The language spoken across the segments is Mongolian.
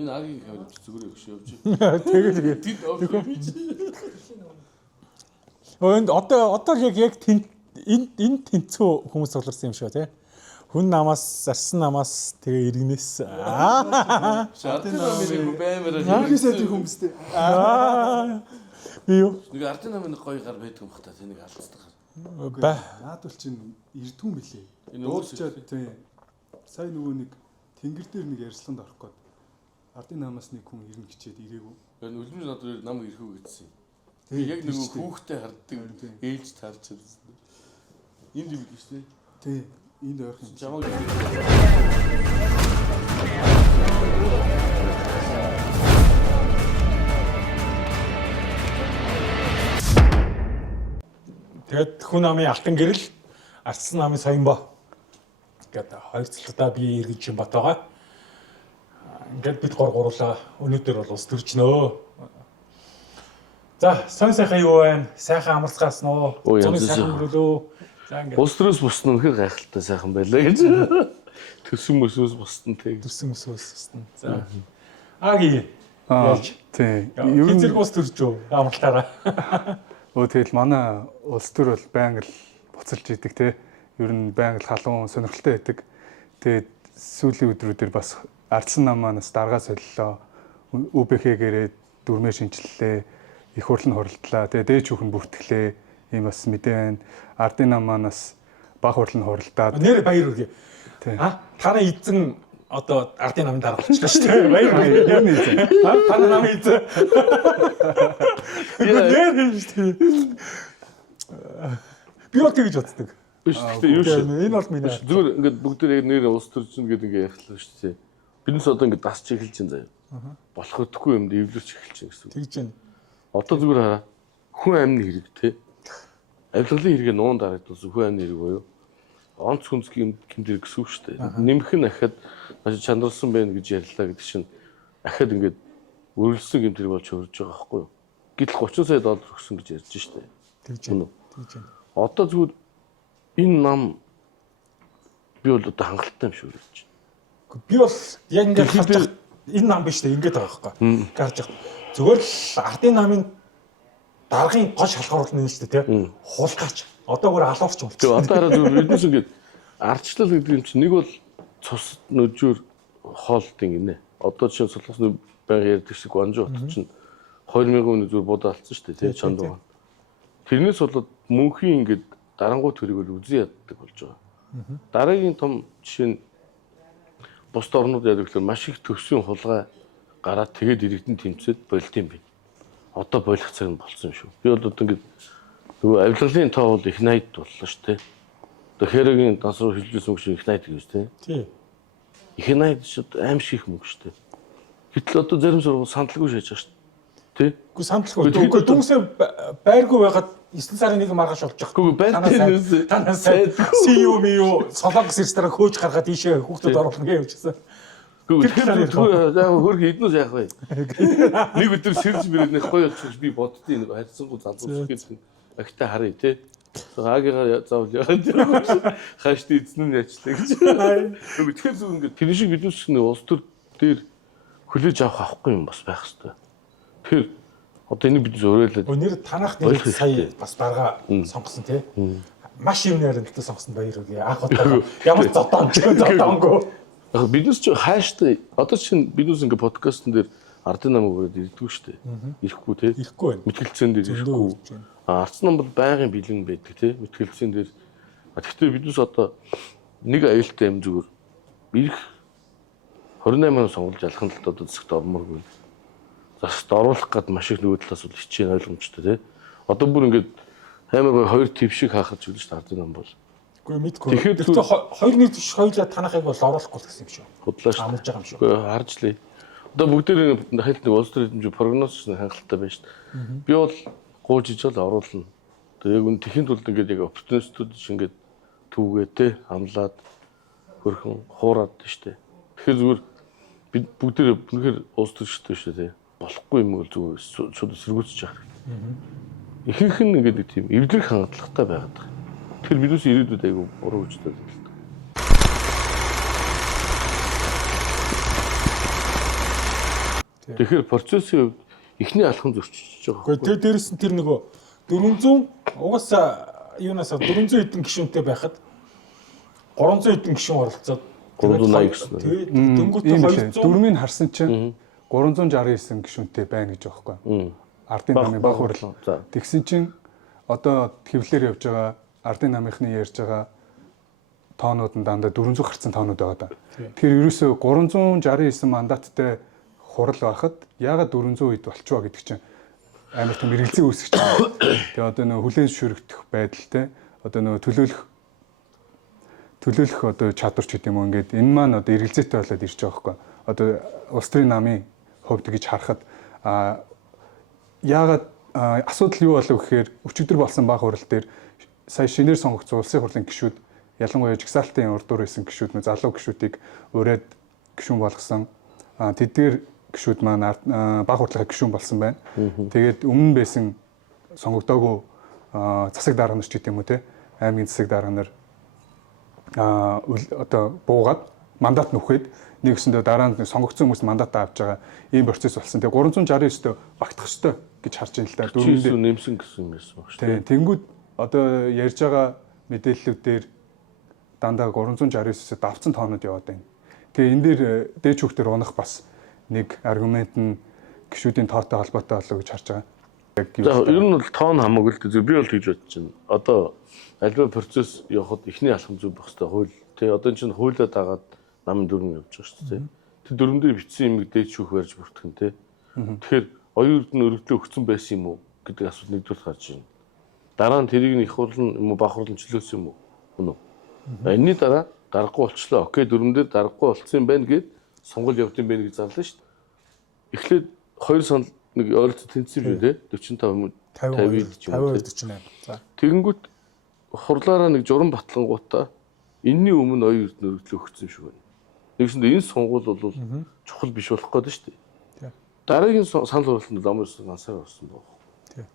Энэ агийн камер зүгээр өгш явж. Тэгээд Тэд овч. Энд одоо яг энэ тэнцүү хүмүүс цугларсан юм шиг тий. Хүн намаас арсан намаас тэгээ иргэнээс Ардын намын баймаар Хийсэд хүмүүстэй. би юу нэг ардын намын гоё гар байдаг юм бах та тэнийг алддаг. ба Наадвал чинь эрдгүн билээ. Энэ Дуулчаад тийм. Сая нөгөө нэг тэнгэр дээр нэг ярьсланд орох гээд ардын намаас нэг хүн ирнэ хичээд ирээгүй. Энэ үлмж надад нам ирэхүү гэсэн. Тэгээ яг нөгөө хүүхдэд харддаг ээлж таарч байсан. Энд юм биш тий. Тий. Энд ойрхон юм. Чамаг тэгээд хүн намын алтан гэрэл арцсан намын Соёнбоо гэдэг хоёр цэлтаа би эргэж юм батгаа. Ингээд бид гурлаа өнөөдөр бол ус төржнөө. За сонь сайхан юу вэ? Сайхан амарцгаас нөө. Зуны сайхан хөрөлөө. За ингээд ус төрөөс бусна үнэхээр гайхалтай сайхан байлаа гэж. Төсөн мөсөөс бусна тэг. төрсөн өсөөс. За. Аги. Тий. Хизэг ус төржөө амралтаараа. Тэгэл манай улс төр бол байнга л буцалж идэг те. Ер нь байнга л халуун сонирхолтой байдаг. Тэгээд сүүлийн өдрүүдээр бас ардсан нам манаас даргаа солилоо. ÜБХ-гээрээ дүрмээ шинжиллээ. Их хурлын хоролдлаа. Тэгээд дээж хүүхэн бүртгэлээ. Ийм бас мэдээ байна. Ардын нам манаас баг хурлын хоролдоод Нэр баяр үргээ. Танай эзэн одоо ардын намын дарга болчихлоо шүү дээ. Баяр үргээ. ер нь эзэн. Танай намын эзэн. Нэр шүү дээ. Би бол тэгж боддог. Биш гэхдээ юу шиг. Энэ бол миний. Зүгээр ингээд бүгдээр яг нэр ус төржин гэдэг ингээд ярихлаа шүү дээ. Биднес одоо ингээд дасч эхэлж байна заяа. Болох өдхгүй юмд эвлэрч эхэлж байна гэсэн үг. Тэгж байна. Одоо зүгээр хараа. Хүн амны хэрэг те. Авилгалын хэрэгээ нуун дарагдсан хүн амны хэрэг боيو. Онц хүнс гэмдэр гэсэн үг шүү дээ. Нэмэх нь ахад чандарсан байна гэж ярьлаа гэдэг чинь ахад ингээд өрөлдсөн гэмтэрэг болж хөрж байгаа байхгүй юу? Гэтэл 30 сая доллар өгсөн гэж ярьж штэ. Тэгж байна. Тэгж байна. Одоо зүгээр энэ нам би бол одоо хангалттай юм шиг үлээж байна. Би бол яг ингээд харж байгаа энэ нам биш үү ингээд байгаа байхгүй. Гарч байгаа. Зүгээр л ардын намын даргын гол шалгуур нь шүү дээ тий. Хулгаач. Одоо бүр алуурч юм. Тэгээ одоо хараа зүгээр биднес ингээд ардчлал гэдэг юм чинь нэг бол цус нөжөөр хоолтын гинэ. Одоо чинь сулхасны байнга ярьдаг шиг Гуанжуу хот чинь 2000 хүн зүгээр будаа алдсан шүү дээ тий чондоо. Тэрнээс болоод мөнхийн ингээд дарангуй төрийг үзэн яддаг болж байгаа. Дараагийн том жишээ нь бусд орнууд яадаг гэхээр маш их төвсөн хулгай гараад тэгээд иргэдэн тэмцээд болд юм бэ. Одоо болох цаг нь болсон юм шүү. Би бол одоо ингээд нөгөө авилгалын тоо бол их 80 боллоо шүү дээ. Одоо хэрэгийн данс руу хилжсэн үг шиг их 80 гэж тий. Тий. Их 80 шууд аим шиг мөнгө шүү дээ. Гэтэл одоо зарим сургууль сандалгүй шааж байгаа шүү дээ. Тий. Үгүй сандалгүй. Үгүй дүнсээ байргүй байгаад 9 сарын 1 маргааш болж байгаа. Үгүй байна. Танаас CEO миу солонгос ресторан хөөж гаргаад ийшээ хүүхдүүд оруулна гэж явчихсан. Тэгэхээр хөрг эднээс яах вэ? Нэг өдөр сэрж мөрөд нэг гоё болчих би боддtiin нэг харьцангуй залууч гэж агтаа харъя тий. Агигаар заавал яагаад хаашд эзэн нь яачлаа гэж. Тэгэхээр зөв ингээд тэр шиг биднес нэг улс төр дээр хүлээж авахгүй юм бас байх хэрэгтэй. Тэр одоо энийг бид зөөрөөлөд. Нэр танах нэг сая бас дарга сонгосон тий. Маш юм ярилттай сонгосон баяр үгүй. Анх удаа ямар зодоонгүй. Биднес ч хааштай одоо чинь биднес ингээ подкастн дээр ардын намыг ирдэггүй шүү дээ. Ирэхгүй тий. Ирэхгүй байна. Мэтгэлцэн дээр ирэхгүй. Ардсан нам бол байнгын бэлэн байдаг тий. Мэтгэлцэн дээр. Гэхдээ биднес одоо нэг аюултай юм зүгээр ирэх 28-аар сонгуулж ялах нь л одоо зэгт орморгүй. Засд оруулах гээд маш их нөгөө талаас бол хичээн ойлгомжтой тий. Одоо бүр ингээд аймаг хоёр тив шиг хаахаж өгдөө шүү дээ ардын нам бол. Үгүй мэдгүй. Тэгэхээр хоёр нэг биш хоёулаа танахыг бол оруулахгүй гэсэн юм шүү. Худлаа шүү. Амлаж байгаа юм шүү. Үгүй харж лээ. Одоо бүгдээр хайлт нэг улс төрийн хэмжээ прогноз чинь хангалттай байна шүү дээ. Би бол гууж ижил оруулна. Одоо яг үн тэхийн тулд ингээд яг оппортунистууд шиг ингээд түүгээтэй хамлаад хөрхөн хуураад шүү дээ. Тэгэхээр зүгээр бид бүгдээр үнэхээр улс төрчтэй шүү дээ. Болохгүй юм бол зүгээр шууд сэргүүцэж яах. Ихэнх нь ингээд тийм эвлэрэх хандлагатай байгаад байна. Тэр бидээс ирээдүйд айгүй буруу үжтэй л. Тэгэхээр процессын хувьд эхний алхам зөрчиж байгаа. Гэхдээ дээрэс нь тэр нөгөө 400 угаасаа юунаас 400 хэдэн гишүүнтэй байхад 300 хэдэн гишүүн оролцоод 380 гэсэн. Тэнгүүтээ Ийм лээ. 200 Дөрмийг харсан чинь 369 гишүүнтэй байна гэж байгаа байхгүй. Ардын намын баг хурал. Тэгсэн чинь одоо хэвлэлээр явж байгаа ардын намынхны ярьж байгаа тоонууд нь дандаа 400 гарцсан тоонууд байгаа да. Тэгэхээр ерөөсөө 369 мандаттай хурал байхад яагаад 400 үед болчихоо гэдэг чинь амар том эргэлзээ үүсгэж байгаа. Тэгээ одоо нөө хүлээн зөвшөөрөгдөх байдалтай одоо нөө төлөөлөх одоо чадвар ч гэдэм үү ингээд энэ маань одоо эргэлзээтэй болоод ирж байгаа байхгүй. Одоо улс төрийн намын хувьд гэж харахад яагаад асуудал юу болов гэхээр өчигдөр болсон баг хурал дээр сая шинээр сонгогдсон улсын хурлын гишүүд ялангуяа жигсаалтын урдуур байсан гишүүд нөө залуу гишүүдийг ураад гишүүн болгосон. Тэдгээр гишүүд маань баг хурлынхаа гишүүн болсон байна. Тэгээд өмнө байсан сонгогдоогүй засаг дарга нар ч гэдэм үү те аймгийн засаг дарга нар одоо буугаад мандат нүхээд нэгсэндээ дараа нь сонгогдсон хүмүүс мандат авч байгаа ийм процесс болсон. Тэгээ 369-т багтах ёстой гэж харж байна л да. Дөрөвдөө нэмсэн гэсэн юм байсан баг шүү. Тийм. Тэнгүүд одоо ярьж байгаа мэдээллүүдээр дандаа 369-с давцсан тоонууд яваад байна. Тэгээ энэ дээр дээд шүүхтэр унах бас нэг аргумент нь гишүүдийн тоотой холбоотой болов гэж харж байгаа. За ер нь бол тоон хамаагүй л дээ. Би бол тэгж бодож байна. Одоо альва процесс явахад эхний алхам зөв байх хэрэгтэй хууль. Тэгээ одоо энэ чинь хуулиа дагаад намын дүрм явж байгаа шүү дээ. Тэр дүрмдэр бичсэн юм дээд шүүх барьж бүртгэн те. Тэгэхээр оюурд нь өргөдлөө өгсөн байсан юм уу гэдэг асуулт нэгдүгээр гарч ирнэ. Дараа нь тэрийг нь их хурлын юм уу баг хурлын чөлөөсөн юм уу? Үнэ. Энийний дараа даргагүй болчлоо. Окей дүрмдэр даргагүй болцсон юм байна гэд сонгуул явд юм байна гэж зарлаа шүү дээ. Эхлээд хоёр санал нэг ойролцоо тэнцсэн юм те 45 50 ч юм уу 48. За. Тэгэнгүүт хурлаараа нэг журам батлангуудаа энэний өмнө оюурд нь өргөдлөө өгсөн юм шиг байна. Нэгсэндээ энэ сонгуул бол чухал биш болох гээд шүү дээ. Дараагийн санал хурлын намаас ансаар болсон байна. Тийм.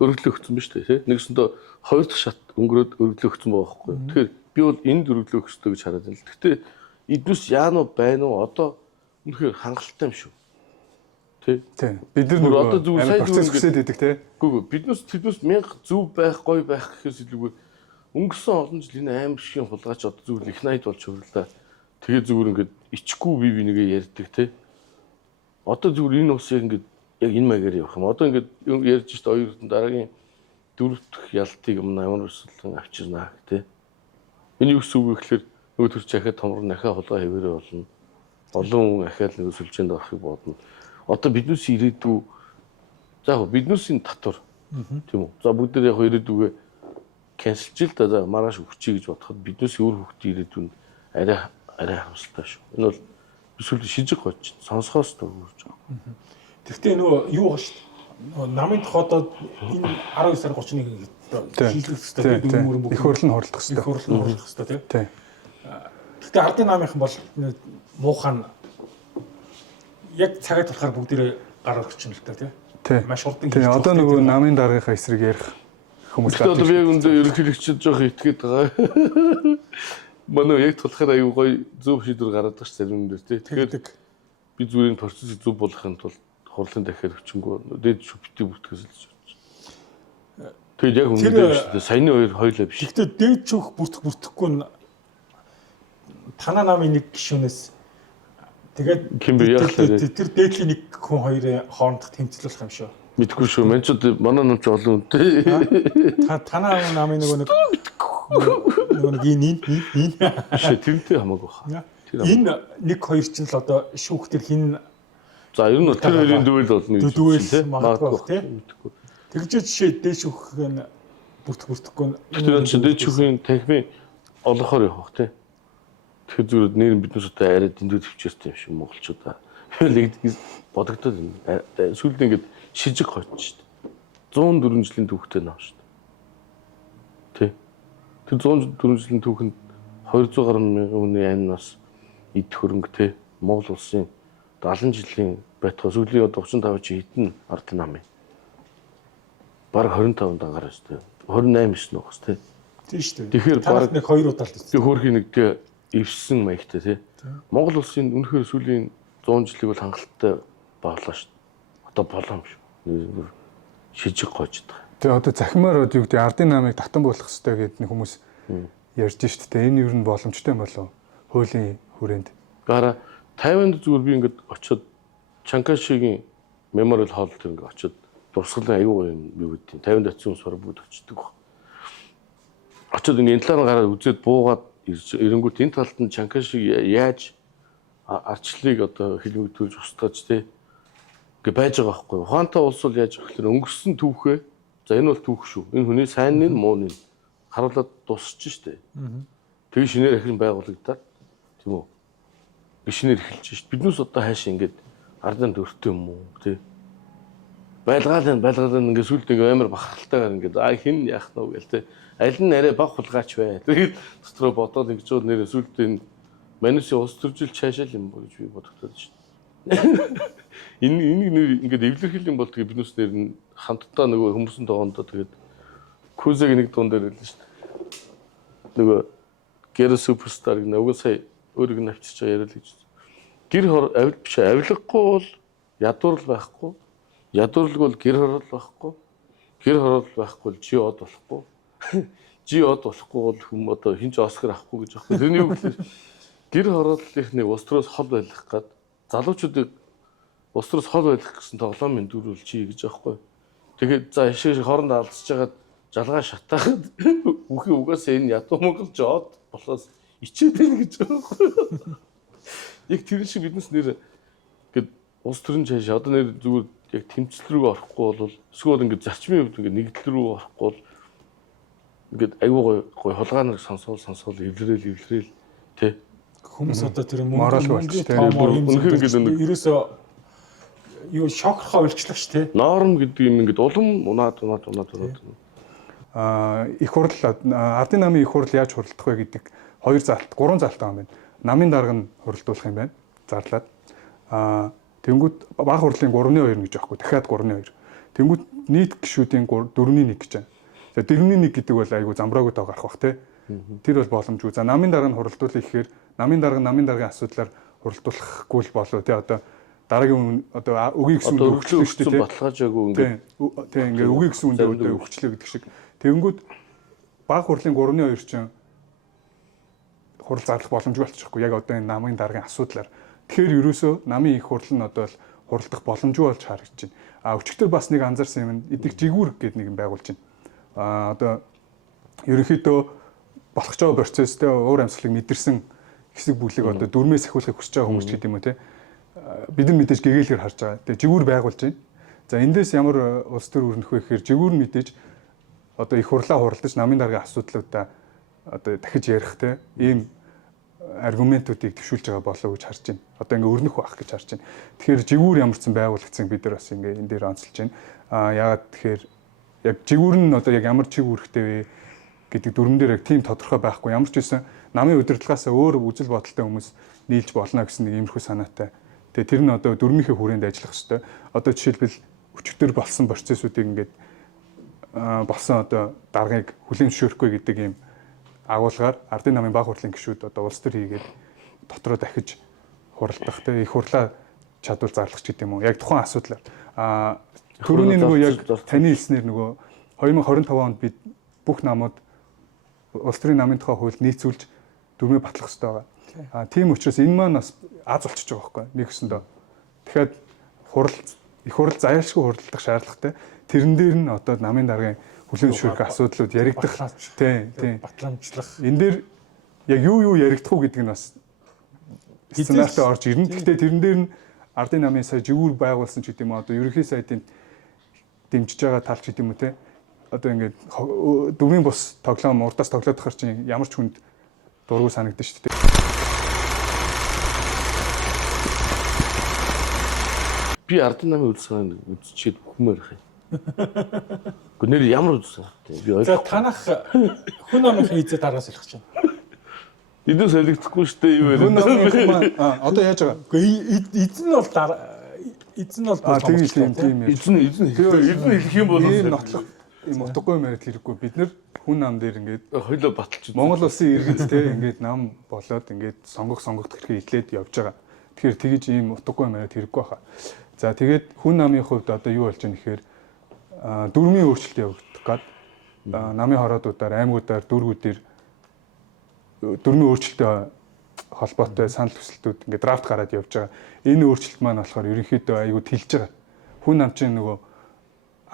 Өргөдлөө өгсөн биз дээ, тийм. Нэгсэндээ хоёр дахь шат өнгөрөөд өргөдлөө өгсөн байгаа байхгүй. Тэгэхээр би бол энд өргөдлөө өгсдөө гэж хараад байна л. Гэхдээ эднүс яана уу байна уу одоо үнэхээр хангалттай юм шүү. Тийм. Бид нар одоо зөв сайн процесс хүсээд байдаг те. Үгүй биднээс 1000 зөв байх гоё байх гэхээс илүүгээр өнгөрсөн олон жил энэ аим шиг хулгайч одоо зүгээр их найд болж хөврлээ. Тэгээ зүгээр ингээд ичгүй бие бинийгээ ярьдаг те. Одоо зүгээр энэ ус яг ингээд яг энэ маягаар явах юм. Одоо ингээд ярьж штэ оюурд дараагийн дөрөвдөх ялтыг ямар өсөлтөн авчирнаа те. Энэ юу гэсэн үг вэ гэхээр нөгөө төр чахаа томрон нахаа хулгай хэвээрээ болно. Олон хүн ахаал нэг сүлжээнд авахыг бодно. Одоо биднээс ирээдүй за яг биднээс энэ татвар тийм үү. За бүгд яг ирээдүйгээ канселж л да маргааш өгчий гэж бодоход биднээс өөр хөвгт ирээдүй нь арай харамсалтай шүү. Энэ бол эсвэл шижиг гож сонсохоос төгөрж байгаа. Гэхдээ нөгөө юу гоо шүү дээ. Намын тохиолдод энэ 19 сар 31-нд хийх хэрэгтэй дөрвөн их хурлын хурлах хэрэгтэй. Их хурлын хурлах хэрэгтэй тийм. Гэхдээ ардын намынхан бол муухан яг цагаад болохоор бүгдээрээ гар орчихно л та тийм. Маш хурдан. Тийм. Одоо нөгөө намын даргийнхаа эсрэг ярих хүмүүс гадна. Одоо би яг өндөө ерөнхийлөгчд жоох итгээд байгаа. Манай яг тулахаар аюу гоё зөв шийдвэр гараад байгаа ш зарим юм дээр тий. Тэгэхээр би зүгээр энэ процессыг зөв болгохын тулд хурлын дахиад өчнгөө дээд шүптэй бүртгэж л байна. Тэгээд яг үнэндээ шүү дээ. Саяны хоёлаа биш. Гэхдээ дээд шүүх бүртгэхгүй нь танаа намын нэг гишүүнээс тэгээд тэр дээдлийн нэг хүн хоёрын хоорондох тэмцэл болох юм шүү. Мэдгүй шүү. Манчууд манай нам ч олон үнэтэй. Танаа намын нэг энэ тэрнтэй хамаагүй хаа. Энэ нэг хоёр ч л одоо шүүхтэр хин за ер нь тэр хоёрын дүүл болно гэж дүүл магадгүй тийм. Тэгж жишээ дээд шүүх нь бүртгэхгүй тэр чинь дээд шүүхийн танхимын олохоор явах тийм. Тэгэхээр зүгээр нэр биднээс одоо арай дэндүү төвчээртэй юм шиг монголчуудаа. Лэгдгээс бодогдоод байна. Сүүлд ингээд шижиг хойч шүү дээ. 104 жилийн түүхтэй наа шүү дээ. Тэ. Тэр 104 жилийн түүхэнд 200 гаруй мянган хүний амнаас эд хөрөнгө тэ Монгол улсын 70 жилийн байтугай сүүлийн 35 чи хитэн ард намын. Бараг 25 дангаар шүү дээ. 28 шин уус тэ. Тийм шүү дээ. Тэгэхээр бараг нэг 2 удаа л тийм. Тэр хөөрхийн нэг тэ эвсэн маягтай тий. Монгол улсын үнэхээр сүүлийн 100 жилиг бол хангалттай болоо шүү. Одоо болоо юм шүү. Шижиг гоож байгаа. Тэгээ одоо захимаар юу гэдэг ардын намыг татан буулгах хэрэгтэй гэдэг нэг хүмүүс ярьж штэ. Энэ юу н боломжтой юм болов хуулийн хүрээнд. Гараа 50-нд зүгээр би ингээд очиод Чанкашигийн мемориал хоолд ингээд очиод дурсгалын аюу юм юу гэдэг. 50-нд очсон хүмүүс бүгд очдөг баг. Очиод энэ талаар гараад үзээд буугаад ирэнгүүт энэ талд нь Чанкашиг яаж арчлыг одоо хэлмэгдүүлж устгаж тий гэ байж байгаа байхгүй. Ухаантай улс бол яаж гэхээр өнгөрсөн түүхээ за энэ бол түүх шүү. Энэ хүний сайн нь муу нь харуулад дуусчих штэ. Тэгээ шинээр ахин байгуулагдаад тийм үү. Шинээр эхэлж штэ. Биднээс одоо хаашаа ингээд ардын төртөө юм уу тий. Байлгаал ингээд сүлд нэг амар бахархалтайгаар ингээд хин яах нь вэ гэлтэй. Аль нь арай баг хулгаач вэ. Тэгээд дотроо бодоод ингэж чууд нэр сүлд энэ манайсын ус төржил цаашаал юм боо гэж би бодогдоод шүү дээ. Энэ ингээд эвлэрхийл юм бол тэгээ биднээс нэр нь хамтдаа нөгөө хүмүүсийн тоогондоо тэгээд Кузэг нэг дуун дээр хэлсэн шүү дээ. Нөгөө Гэр суперстар гэнэ уг сая өөрийг нь авчирч байгаа яриад гэж. Гэр авил биш авилахгүй бол ядуурл байхгүй. Ядуурлаг бол гэр хороол байхгүй. Гэр хороол байхгүй бол жи од болохгүй. Жи од болохгүй бол хүм одоо хинч Оскар авахгүй гэж аахгүй. Тэрний үг л гэр хорооллынхны устроос хол байлгах гад залуучуудыг устроос хол байлгах гэсэн тоглоомын дөрвөл чи гэж аахгүй. Тэгээд за ишээ хооронд алдчихж хагаад жалгаа шатаад үхий угаасаа энэ ядуу Монгол жоод болохоос ичээд байна гэж байгаа байхгүй. Яг тэр шиг биднес нэр гээд улс төрийн цааш одоо нэр зүгээр яг тэмцэл рүү орохгүй бол эсвэл ингээд зарчмын хувьд ингээд нэгдэл рүү орохгүй бол ингээд аюу гой хулгаанаар сонсоол эвлэрээл тий Хүмүүс одоо тэр морал болчих тий. Үнэхээр ингээд ерөөсөө юу шокрохоо үлчлэх ш тий. норм гэдэг юм ингээд улам унаад. Их хурл ардын намын их хурл яаж хуралдах вэ гэдэг 2 залт 3 залт байгаа юм байна. Намын дарга нь хуралдуулах юм байна. Зарлаад. Тэнгүүд баг хурлын 3-2 гэж аахгүй. Дахиад 3-2. Тэнгүүд нийт гишүүдийн 4-1 гэж байна. За 4-1 гэдэг бол айгу замбраагуудаа гарах бах тий. Тэр бол боломжгүй. За намын дарга нь хуралдуулах гэхээр намын даргын асуудлаар хуралдуулахгүй л болов тий. Одоо дараагийн одоо үгийн гэсэн үг өгчлөө шүү дээ тий. Баталгаажаагүй ингээд тий ингээ үгийн гэсэн үндэ одоо өгчлөө гэдэг шиг. Тэнгүүд баг хурлын 3-2 чинь хурал зарлах боломжгүй болчихгүй. Яг одоо энэ намын даргын асуудлаар. Тэгэхээр ерөөсөө намын их хурал нь одоо хуралдах боломжгүй болж харагдаж байна. Өчигдөр бас нэг анзаарсан юм эдэг жигүүр гэдэг нэг юм байгуулж байна. Одоо ерөнхийдөө болох ч байгаа процесстэй уур амьсгалыг мэдэрсэн хэсэг бүлэг одоо дөрмөөс ахиулахыг хүсэж байгаа хүмүүс ч гэдэг юм уу те. Бид нар мэдээж гэгээлгээр харж байгаа. Тэгээ жигүүр байгуулж байна. За эндээс ямар улс төр өрнөх вэ гэхээр жигүүр нь мэдээж одоо их хурлаа хуралдаж намын даргын асуудлуудаа одоо дахиж ярих те ийм аргументуудыг төвшүүлж байгаа болов гэж харж байна. Одоо ингээ өрнөх байх гэж харж байна. Тэгэхээр жигүүр ямарсан байгуулагдсан бид нар бас ингээ энэ дээр онцолж байна. Яагаад тэгэхээр яг жигүүр нь одоо яг ямар жигүүрхтэй вэ гэдэг дүрмэн дээр яг тийм тодорхой байхгүй. Ямар ч байсан намын удирдлагаас өөр үзэл бодолтой хүмүүс нийлж болно гэсэн нэг иймэрхүү санаатай. Тэгээ тэр нь одоо дүрмийнхээ хүрээнд ажиллах хэрэгтэй. Одоо жишээлбэл өчигдөр болсон процессуудыг ингээд болсон одоо даргыг хүлээн зөвшөөрөхгүй гэдэг ийм агуулгаар ардын намын баг хурлын гишүүд одоо улс төр хийгээд дотроо дахиж хуралдах те их хурлаа чадвар зарлах гэдэг юм уу. Яг тухайн асуудлаар түрүүний нөгөө яг таны хэлснээр нөгөө 2025 онд бид бүх намууд улс төрийн намын тухай хуульд нийцүүлж дүрмээ батлах хэрэгтэй байгаа. Тийм учраас энэ маань бас аз болчихж байгаа байхгүй нэг өсөндөө. Тэгэхээр их хурал зайлшгүй хуралдах шаардлагатай. Тэрэн дээр нь одоо намын даргын хүлээн зөвшөөрөх асуудлууд яригдах тийм батламжлах. Энэ дээр яг юу яригдах уу гэдэг нь бас сценарт орж ирнэ. Гэхдээ тэрэн дээр нь ардын намын сая жигүүр байгуулсан ч гэдэг юм одоо ерөнхий сайдын дэмжиж байгаа тал ч гэдэг юм уу те. Одоо ингээд дөрвийн бус тоглоом урдаас тоглоод тахаар чинь ямар ч хүнд дургу санагдаж шүү дээ. би ардын намын үйлсээр үзчихэд бүхмээр их юм. Гэхдээ нэр ямар үзсэн би За танах хүн амынхаа хизээ дараас хэлэх чинь. Эдгээр солигдохгүй шүү дээ юу вэ? Хүн намын одоо яаж байгаа? Эзэн бол тийм эзэн хэлэх юм бол ийм нотлох юм утгагүй юм яриад хэрэггүй. Бид нэр хүн нам дээр ингээд хоёлоо баталж Монгол улсын иргэд те ингээд нам болоод ингээд сонгогдох хэрэг илээд явж байгаа. Тэгэхээр тэгэж ийм утгагүй юм яриад хэрэггүй хаа. За тэгээд хүн намын хувьд одоо юу болж байгаа нэхээр дүрмийн өөрчлөлт явагдах гээд намын хороодуудаар, аймагуудаар, дүүргүүдээр дүрмийн өөрчлөлттэй холбоотой санал хүсэлтүүд ингээд драфт гараад явж байгаа. Энэ өөрчлөлт маань болохоор ерөнхийдөө аюул тэлж байгаа. Хүн нам чинь нөгөө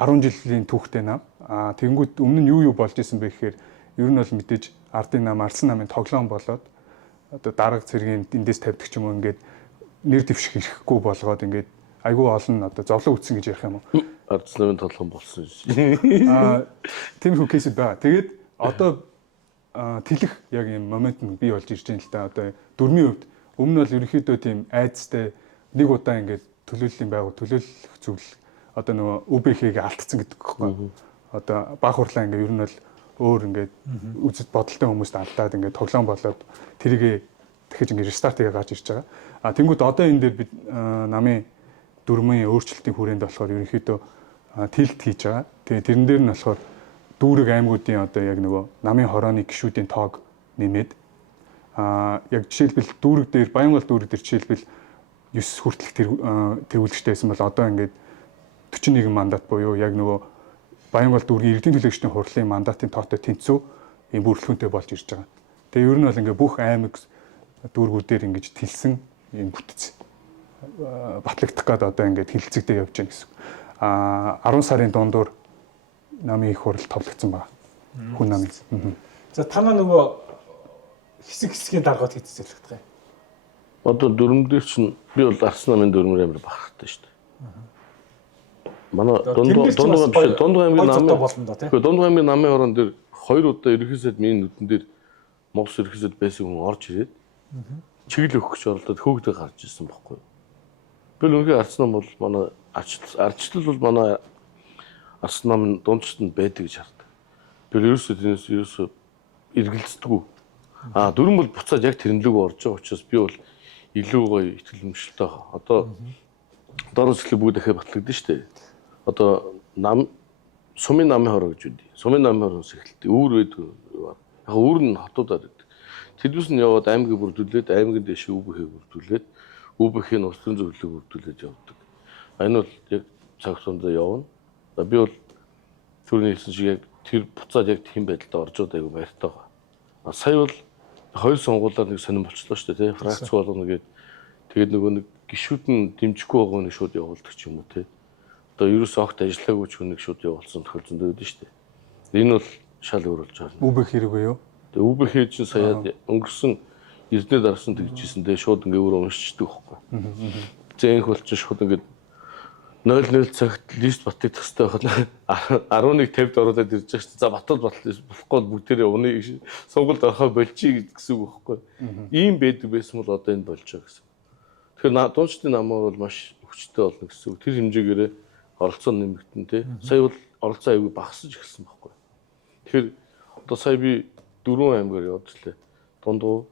10 жилийн түүхтэй нам. Тэгэнгүүт өмнө нь юу болж исэн бэ гэхээр ер нь бол мэдээж ардын нам, ардсан намын тоглоом болоод одоо дарга цэргийн эндээс тавьдаг ч юм уу ингээд нэр дэвших ирэхгүй болгоод ингээд айгүй олон одоо зовлон үтсэн гэж ярих юм уу? Ардсан намын тоглоом болсон шүү. Тиймэрхүү кейсүүд байгаа. Тэгээд одоо тэлэх яг юм моментум бий болж ирж байна л да. Одоо дөрмийн хувьд өмнө нь бол ерөнхийдөө тийм айцтай нэг удаа ингээд төлөөллийн байгуул төлөөлөх зүйл одоо нөгөө УБХ-г алдсан гэдэг байхгүй. Одоо баг хурлаа ингээд ер нь бол өөр ингээд үзэд бодолтой хүмүүст алдаад ингээд тоглоом болоод тэрийгэ дахиж ингээд рестарт хийгээ гарч ирж байгаа. Тэнгүүд одоо энэ дээр бид намын дөрмийн өөрчлөлтийн хүрээнд болохоор ерөнхийдөө тэлт хийж байгаа. Тэгээ тэрэн дээр нь болохоор дүүрэг аймагуудын одоо яг нөгөө намын хорооны гишүүдийн тоог нэмээд яг жишээлбэл дүүрэг дээр Баянгол дүүрэг дээр жишээлбэл 9 хүртэлх тэргүүлэгчтэй байсан бол одоо ингээд 41 мандат буюу яг нөгөө Баянгол дүүргийн иргэдийн төлөөлөгчдийн хурлын мандатын тоотой тэнцүү ийм бүрэлдэхүүнтэй болж ирж байгаа. Тэгээ ер нь бол ингээд бүх аймаг дүүргүүдээр ингэж тэлсэн ийм бүтц батлагдах гээд одоо ингээд хилцэгдээ явж байна гэсэн. 10 сарын дундуур намын их хурал товлогдсон байна. Хүн намын. За танаа нөгөө хэсэг хэсгийн даргад хийцэлэгдэх юм. Одоо дөрмдөр чинь би бол Арсан намын дөрмөр амир бахархтай шүү дээ. Манай Дундгай аймгийн намын хорон дээр 2 удаа ерөнхий сайд миний нүдэн дээр Монгол ерөнхий сайд байсан хүн орж ирээд чиглэл өгөх гэж оролдоод хөөгдөө гарч ирсэн байхгүй юу. Би үнэхээр Арсан нам бол манай арчлал бол манай Арсан намын дундчтанд байдаг гэж хардаг. Би ерөөсөө тэрнээс ерөөсөө эргэлздэггүй. Дөрөн бол буцаад яг тэрнлэг орж байгаа учраас би бол илүү гоё итгэл өмчлөлтэй байгаа. Одоо дөрөв зөвлө бүгд дахиад батлагдсан шүү дээ. Одоо сумын намын хороо гэж үгүй. Сумын намын хороос эхэлдэг. Үүр байдаг. Яг үүр нь хотуудаар байдаг. Тэдүүс нь яваад аймгийг бүрдүүлээд аймгийн дэше УБХ-г бүрдүүлээд УБХ-ийн улсын зөвлөлийг бүрдүүлээд явдаг. Энэ бол яг цаг хугацаанд явна. Би бол түрүүний хэлсэн шиг яг тэр буцаад яг тийм байдалд орж удаа айгу баяртай байгаа. Сая бол хоёр сонгуулиар нэг сонирн болчихлоо шүү дээ, тий. Фракц болгоно гэдэг. Тэгээд нөгөө нэг гишүүд нь дэмжихгүй байгаа нэг шууд явуулдаг ч юм уу, тий. Одоо ерөөс огт ажиллаагүй ч хүнийг шууд явуулсан тохиолдсон байдаг шүү дээ. Энэ бол шал өөр болж байгаа. УБХ хэрэг үү юу? Тэгээд УБХ чинь сая өнгөрсөн эрдэнэ дарсан тэгжсэн. Тэгээд шууд ингээ өөрөө уншчихдаг байхгүй. Зэнх болчих шууд ингээ 00 цагт лист батлагдах хэрэгтэй байна. 11:50-д ороод ирж байгаа шүү дээ. За батал болохгүй бүгдээрээ уны сонгуульд орохоо болчих гэсэн үг байхгүй. Ийм байдаг байсан бол одоо энэ болж байгаа гэсэн. Тэгэхээр дундчдын намаа бол маш хүчтэй болно гэсэн үг. Тэр хэмжээгээрээ оролцоо нэмэгдэн тий. Сая бол оролцоо аягүй багасж эхэлсэн байхгүй. Тэгэхээр одоо сая би 4 аймгаар явууллаа. Дундгов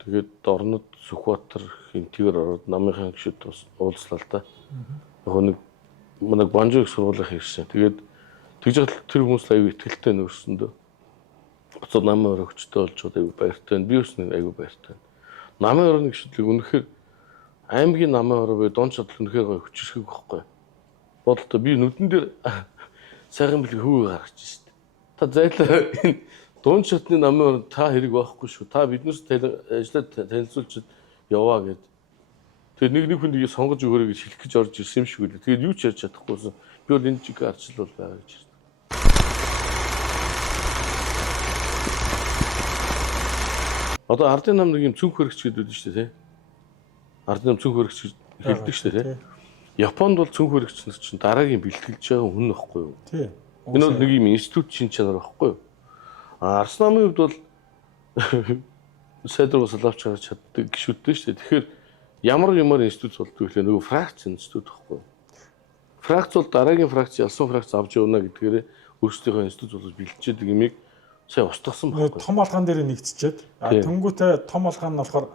тэгээд Дорнод, Сүхбаатар хинтгээр ороод намынхаа гишүүд уулзлаа л да. Яг нэг банжиг сургуулах ирсэн. Тэгээд тэгж тэр хүмүүс аягүй ихтэй нөрсөндөө. Буцаад намын хороо хүчтэй болж байгаа аягүй баяртай байна. Би бас нэг аягүй баяртай байна. Намын хорооны гişүдлэг үнэхээр аймгийн намын хороо бай дон чадал үнэхээр гоё хүчрхэг байхгүй. Бодлоо би нүдэн дээр сайхан бэлэг хүү гаргаж шít. Та зайлаа энэ дунд шатны намын хороо та хэрэг байхгүй шүү. Та биднээс ажиллаад танилцуулж яваа гэд. Тэгээд нэг хүнийг сонгож өгөөрэй гэж хэлэх гэж орж ирсэн юм шиг үлээ. Тэгээд юу ч ярьж чадахгүйсэн. Би бол энэ чиг арчлал бол байгаа гэж байна. Одоо ардын нам нэг юм цүнх хөрөгч гэдэг үү шүү дээ, тий? Ардын нам цүнх хөрөгч хэлдэг шүү дээ, тий? Японд бол цүнх хөрөгч нар чинь дараагийн бэлтгэлж байгаа хүн байхгүй юу? Тий. Энэ бол нэг юм институт шин чанар байхгүй юу? Арсан намын хувьд бол сайдруу салавч гарч чаддаг гişүүдтэй шүү дээ. Тэгэхээр ямар институт болдгоо гэхлээр нөгөө фракц институт байхгүй юу? Фракц бол дараагийн фракц ялсан фракц авч явна гэдгээр өөрсдийнхөө институт болж бэлтжээдэг юмыг сая устгасан байхгүй юу? Том алгаан дээр нэгтчихэд тэнгуүтэй том алгаан нь болохоор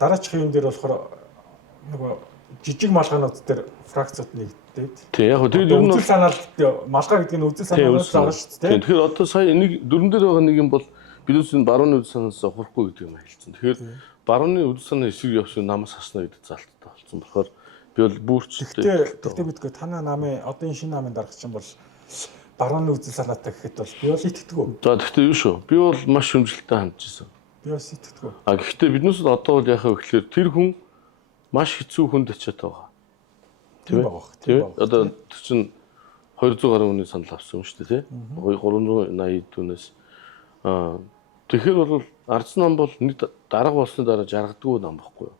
дараачихын юм дээр болохоор нөгөө жижиг малгаанууд дээр фракцууд нэгдээд. Тийм яг тэгээд ер нь үзэл санаал малгай гэдэг нь үзэл санаалаас байгаа шүү дээ. Тэгэхээр одоо сая нэг дөрөн дээр байгаа нэг юм бол бидээс энэ барууны үзэл санаалаас ухрахгүй гэдэг юм хэлсэн. Тэгэхээр барууны үйл санаа эсрэг явсан намаас хаснаа гэдэг залттай болсон болохоор би бол бүрчлээ. Тэгтээ бидгээ танаа намын одоо энэ шинэ намын дарга чинь бол барууны үзэл санаатай гэхэд бол би бол итгэдэг үү? За тэгтээ юу шүү. Би бол маш хүндрэлтэй хандж ирсэн. Би бас итгэдэг үү? А гэхдээ биднээс бол одоо бол яхаа гэхээр тэр хүн маш хэцүү хүнд ачаад байгаа. Тийм байгаа. Тийм. Одоо тэр чинь 200 гаруй хүний санал авсан юм шүү дээ, тий? 380 дүүнээс. Тэгэхээр бол Ардсан нам бол нэг дарга болсны дараа жаргадгүй нам баггүй юу?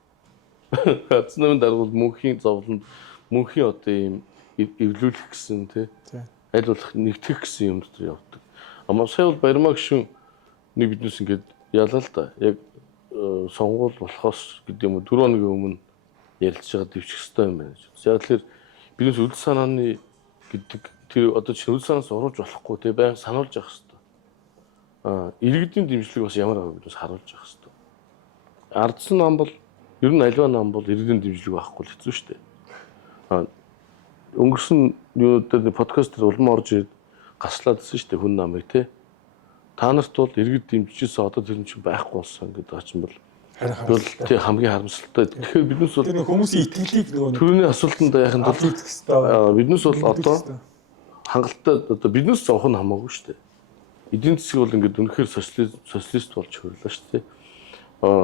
Ардсан намын дарга бол мөнхийн зовлонд мөнхийн одоо ийм эвлүүлэх гэсэн тий? Аль болох нэгтгэх гэсэн юм дотор явдаг. Ама сая бол Баярмаа гишүүн нэг биднээс ингээд ялаа л да. Яг сонгуул болохоос гэдэг юм уу 4 хоногийн өмнө ярилцж байгаа дэвчих хэрэгтэй юм байна гэж. Яг тэгэхээр биднээс үйл санааны гэдэг тэр одоо чинь үйл санаас урууж болохгүй тий байнга сануулж явах хэрэгтэй. Иргэдийн дэмжлэг бас ямар байгааг биднээс харуулж явах хэрэгтэй. Ардсан нам бол ер нь альва нам бол иргэдийн дэмжлэг байхгүй л хэцүү шүү дээ. Өнгөрсөн юудад подкаст дээр улам орж ирээд гаслаадсэн шүү дээ хүн намыг тий. Та нарт бол иргэд дэмжижсэн одоо тэр нь чинь байхгүй болсон гэдэг ач юм бол тий хамгийн харамсалтай. Тэгэхээр биднээс бол тэр хүмүүсийн итгэлийг нөгөө төрөний асуултанд яхад авч үзэх хэрэгтэй. Биднээс бол одоо хангалттай одоо биднээс зовх нь хамаагүй шүү дээ. Эдийн засаг бол ингээд үнэхээр социалист болж хөрлөө шүү дээ.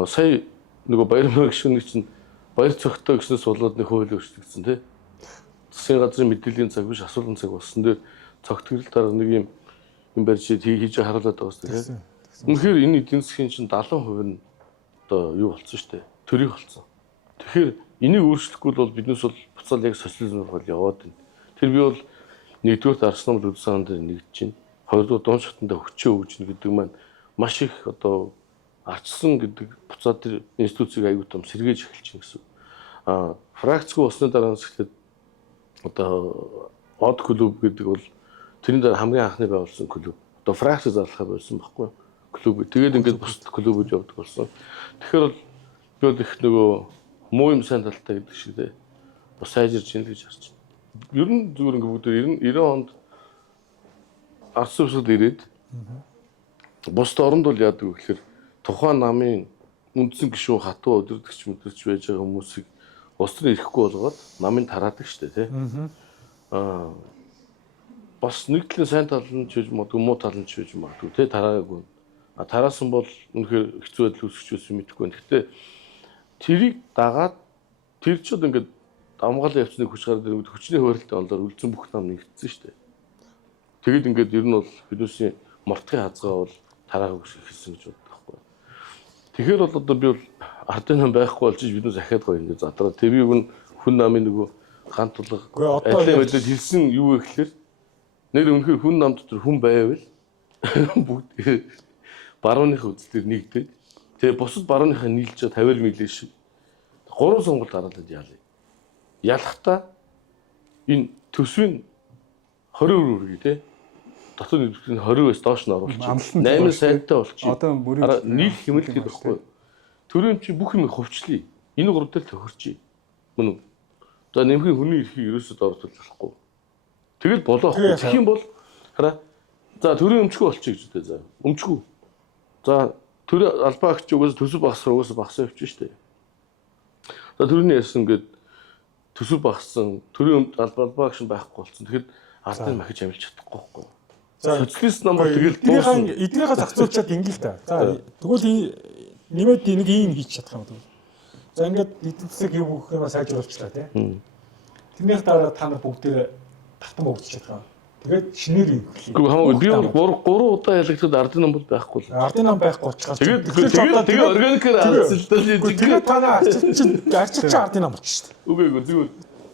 Сая нөгөө Баярмаа гишүүний чинь баяр цогтой гэснээс болоод нэг хууль өөрчлөгдсөн тий. Засгийн газрын мэдээллийн цаг биш асуулын цаг болсон дээр цогтгөрөл дараа нэг юм барьж хийж харуулдаг байгаа шүү дээ. Үнэхээр энэ эдийн засгийн чинь 70% нь одоо юу болсон шүү дээ. Төрийг болсон. Тэгэхээр энийг өөрчлөхгүй бол биднээс бол буцаал яг социализм руу яваад байна. Тэр би бол нэгдүгээр Ардсан намын үйл санаанд нэгдэж байна. Хоёрдугаар дунд шатанда хүчээ өгж гэдэг маань маш их одоо арчсан гэдэг буцаад тэр институцийг аягүй том сэргээж эхэлж байна гэсэн. Фракцгүй болсны дараа нь эхлээд одоо од клуб гэдэг бол тэрний дараа хамгийн анхны байгуулсан клуб. Одоо фракц зарлахаар болсон байхгүй юу? Клуб. Тэгээд ингээд бусад клубуд явдаг болсон. Тэгэхээр бол би бол их нөгөө муу юм сайн талтай гэдэг шиг дээ. Бас сайжирч ийн гэж харж байна. Ер нь зүгээр ингээд бүгд 90 онд Ардсан улсад ирээд бусад оронд бол яадаг вэ гэхээр тухайн намын үндсэн гишүүн хатуу өдөрдөгч мэдэрч байж байгаа хүмүүсийг улс төр ирэхгүй болгоод намын тараадаг штэ тий. Бас нэг талын сайн тал нь ч гэж магадгүй муу тал нь ч гэж магадгүй тий тараагүй. Тараасан бол үнэхээр хэцүү байдал үүсгэж байсан мэдэхгүй байна. Гэхдээ тэрийг дагаад тэр ч одоо ингээд амгаалал явцны хүч гараад ирээд хүчний хуваарлтын онлоор үлдсэн бүх нам нэгдсэн штэ. Тэгэд ингээд ер нь бол бидүүсийн мартахын хазгаа бол тараагүй хэлсэн гэж боддог байхгүй. Тэгэхээр бол одоо би бол ардын нам байхгүй болж биднээс ахаад гоё ингээд задраа. Тэрийг нь хүн намын нөгөө гант тулга аль мэдээд хэлсэн юу вэ гэхээр нэр үнэхээр хүн нам дотор хүн байвал бүгд барууныхаа үзлээр нэгдээд тэгээ бусад барууныхаа нийлж 50 милээ шиг 3 сонголт гараад яалаа. Ялахта энэ төсвийн 20% үргэлээ тий. Дотоод нөлөөний 20%-ээс доош нь оруулчих. 8 сайттай болчих. Одоо бүрийн нийл хэмэлтгээд байхгүй. Төрийн чи бүх юм хувьчлаа. Энэ гурав дээр тохирч. Мөн үү? За нэмхийн хүний эрхийг ерөөсөд оруулах болохгүй. Тэгэл болоо. Тэгэх юм бол хараа. За төрийн өмчгөө болчих гэж үү. За өмчгөө. За төр албаа агч угаас төсөв багасраа багасаа явчих штэ. За төрний яасан гээд төсөв багассан, төрийн албаа агч байхгүй болсон. Тэгэхэд ардын махиж амилж чадахгүй байхгүй. За социалист нам бол тэгэл эднийхээ зохицуулчаад ингээл та. За тэгвэл нэмээд нэг юм хийж чадах юм бол. За ингээд эдийн засаг юм өгөх юм сайжруулчлаа тий. Тэрнийх дараа та нар бүгдээ татан өгч чадах. Тэгээд шинээр юм хэлээ. Гэхдээ хамаагүй би бол 3 удаа ялагдаад ардын нам бол байхгүй л. Ардын нам байхгүй болчихсон. Тэгээд органикээр ардчилтал тэгээд танаа арчилч ардын нам болчих шүү дээ. Үгүй зүгээр.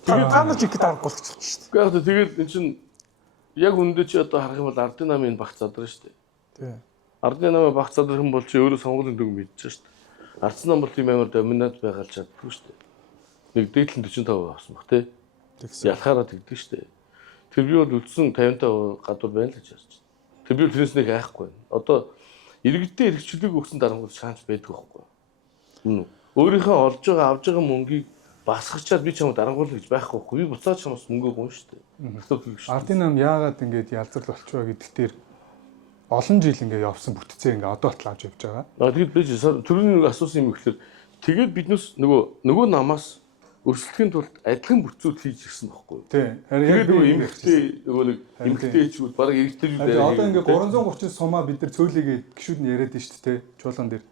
Тэгээд та нар ч их дарга болчих шүү дээ. Гэхдээ тэгээд эн чинь яг үндэ чи одоо харах юм бол ардын намын багц задраа шүү дээ. Тий. Ардын намын багц задрах юм бол чи өөрөө сонгуулийн төг мэдчихэж шүү дээ. Ардсан нам бол тийм амар доминант байгаа л чаддгүй шүү дээ. Нэг дээдлэн 45% авсан баг тий. Ялахаараа тэгдэг шүү дээ. Тэр би бол үлдсэн 50% гадуур байна л гэж харж байна. Тэр би тэрнээс нэг айхгүй байна. Одоо иргэдтэй эрхчлөлийг өгсөн дарамт шаанч байдаг байхгүй. Өөрийнхөө олж байгаа авж байгаа мөнгийг басгачаад би чамд дарангуул гэж байхгүй. Би буцаад чамаас мөнгө өгөн шүү дээ. Ардын нам яагаад ингэж ялзал болчихоо гэдэг дээр олон жил ингэ явсан бүтцээ ингэ одоо батал авч явж байгаа. Тэгэд би төрөний нэг асуусан юм ихлээр Тэгээд биднес нөгөө намаас өрсөлдөхийн тулд адилхан бүрцүүд хийж ирсэн байхгүй юу? Тий. Харин яг Тэгээд би нөгөө эмгтээчүүд бараг эргэжлүүд одоо ингээ 330 сумаа бид нар цөөлөгийг гişүүд нь яриад шүү дээ, чуулган дээр.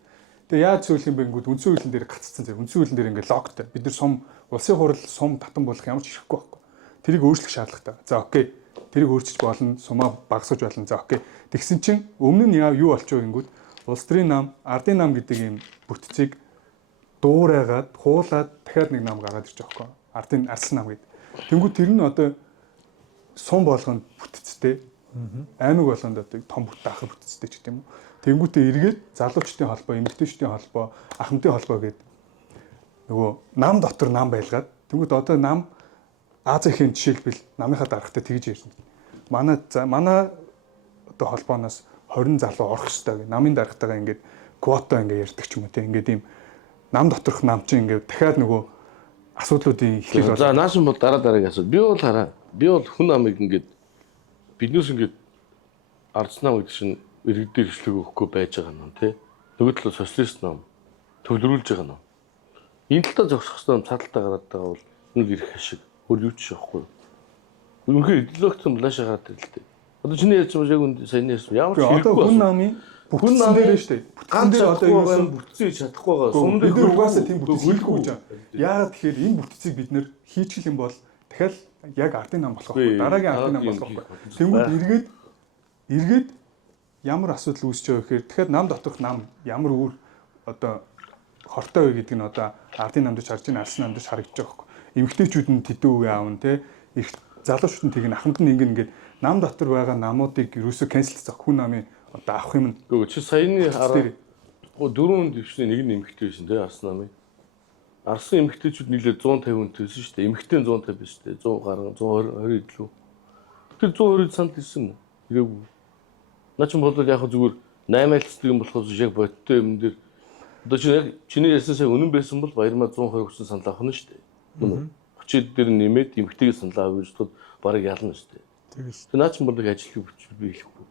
Тэгээ яаж цөөлөх юм бэ гэнгүүт үндсэн хуулийн дээр гаццсан зэрэг үндсэн хуулийн дээр ингээ логтой. Бид нар сум улсын хурал сум татан болох ямар ч ирэхгүй байхгүй. Тэрийг өөрчлөх шаардлагатай. За окей. Тэрийг өөрчилж болно, сумаа багасгаж болно. За окей. Тэгсэн чинь өмнө нь юу болчих вэ гэнгүүт улс төрийн нам, ардын нам гэдэг ийм бүтцийг дуурайгаад, хуулаад дахиад нэг нам гаргаад ирж байгаа байхгүй. Ардын арслан нам гэдэг. Тэнгүү тэр нь одоо сум болгонд бүтцтэй. Аймаг болгонд одоо том даахын бүтцтэй ч гэдэг юм уу. Тэнгүүтээ эргээд залуучдын холбоо, эмэгтэйчдийн холбоо, ахмадын холбоо гэдэг нөгөө нам дотор нам байлгаад тэнгүүд одоо нам Азийн жишээлбэл намынхаа дарагтай тэгж ярьсан. Манай одоо холбооноос 20 залуу орох хэрэгтэй гэх. Намын дарагтайгаа ингээд квота ингээд ярьдаг ч юм уу тийм ингээд ийм нам доторх нам чинь ингээд дахиад нөгөө асуудлуудын эхлэл бол. За наашин бол дараагийн асуу. Би бол хараа. Би бол хүн амыг ингээд биднээс ингээд ардсан нам гэдэг чинь иргэдээр хэвшлэг өгөхгүй байж байгаа юм тий. Нөгөө талаа социалист нам төвлөрүүлж байгаа нам. Энэ талаа зогсох хэвээр цааталтаа гараад байгаа бол нэг ирэх ашиг. Өөр юу ч шахгүй. Үнэхээр идеологийн булаашаа гараад ирэл дээ. Одоо чиний ярьж байгаа яг үнд саяны ярьсан ямар ч хэрэггүй. Одоо хүн намын бүтэн нам дээр шүү дээ. Бүтэн дээр одоо юу бүтцийг чадахгүй байгаа. Сум дээр бид угаасаа тийм бүтц хийхгүй гэж байна. Яагаад тэгэхээр энэ бүтцийг бид нэр хийчихэл юм бол дахиад яг ардын нам болох байхгүй. Дараагийн ардын нам болох байхгүй. Тэнгүүд эргээд ямар асуудал үүсэж байгаа гэхээр дахиад нам доторх нам ямар өөр одоо хортой вэ гэдэг нь одоо ардын намд харж байна, арсын намд харагдаж байгаа байхгүй. Эмэгтэйчүүд нь тэдүү үгээ аавн те их залуучууд нь тийг нь ахмад нь ингээд нам дотор байгаа намуудыг ерөөсөө канселцах хүн намын одоо авах юм. Гэхдээ чи саяны хараа дөрөв дэвшний нэг нь эмэгтэй байсан те арсын намын. Арсын эмэгтэйчүүд нийлээ 150 хүнтэйсэн шүү дээ. Эмэгтэй 150 биш дээ. 100 гаруй 120 илүү. Тэр 120 санд хэлсэн. Ирээгүй. Наа чи бол яг зүгээр 8 альцдаг юм болохоос яг бодтой юм дээр одоо чи яг чиний ярьсан сая үнэн байсан бол баярмаа 120 хүссэн санал авах нь шүү дээ. Хүчил дээр нэмээд эмгтэйгээ саналаа авч тул барыг ялна шүү дээ. Тэгээс. Наа чи бол ажлыг би хэлэхгүй.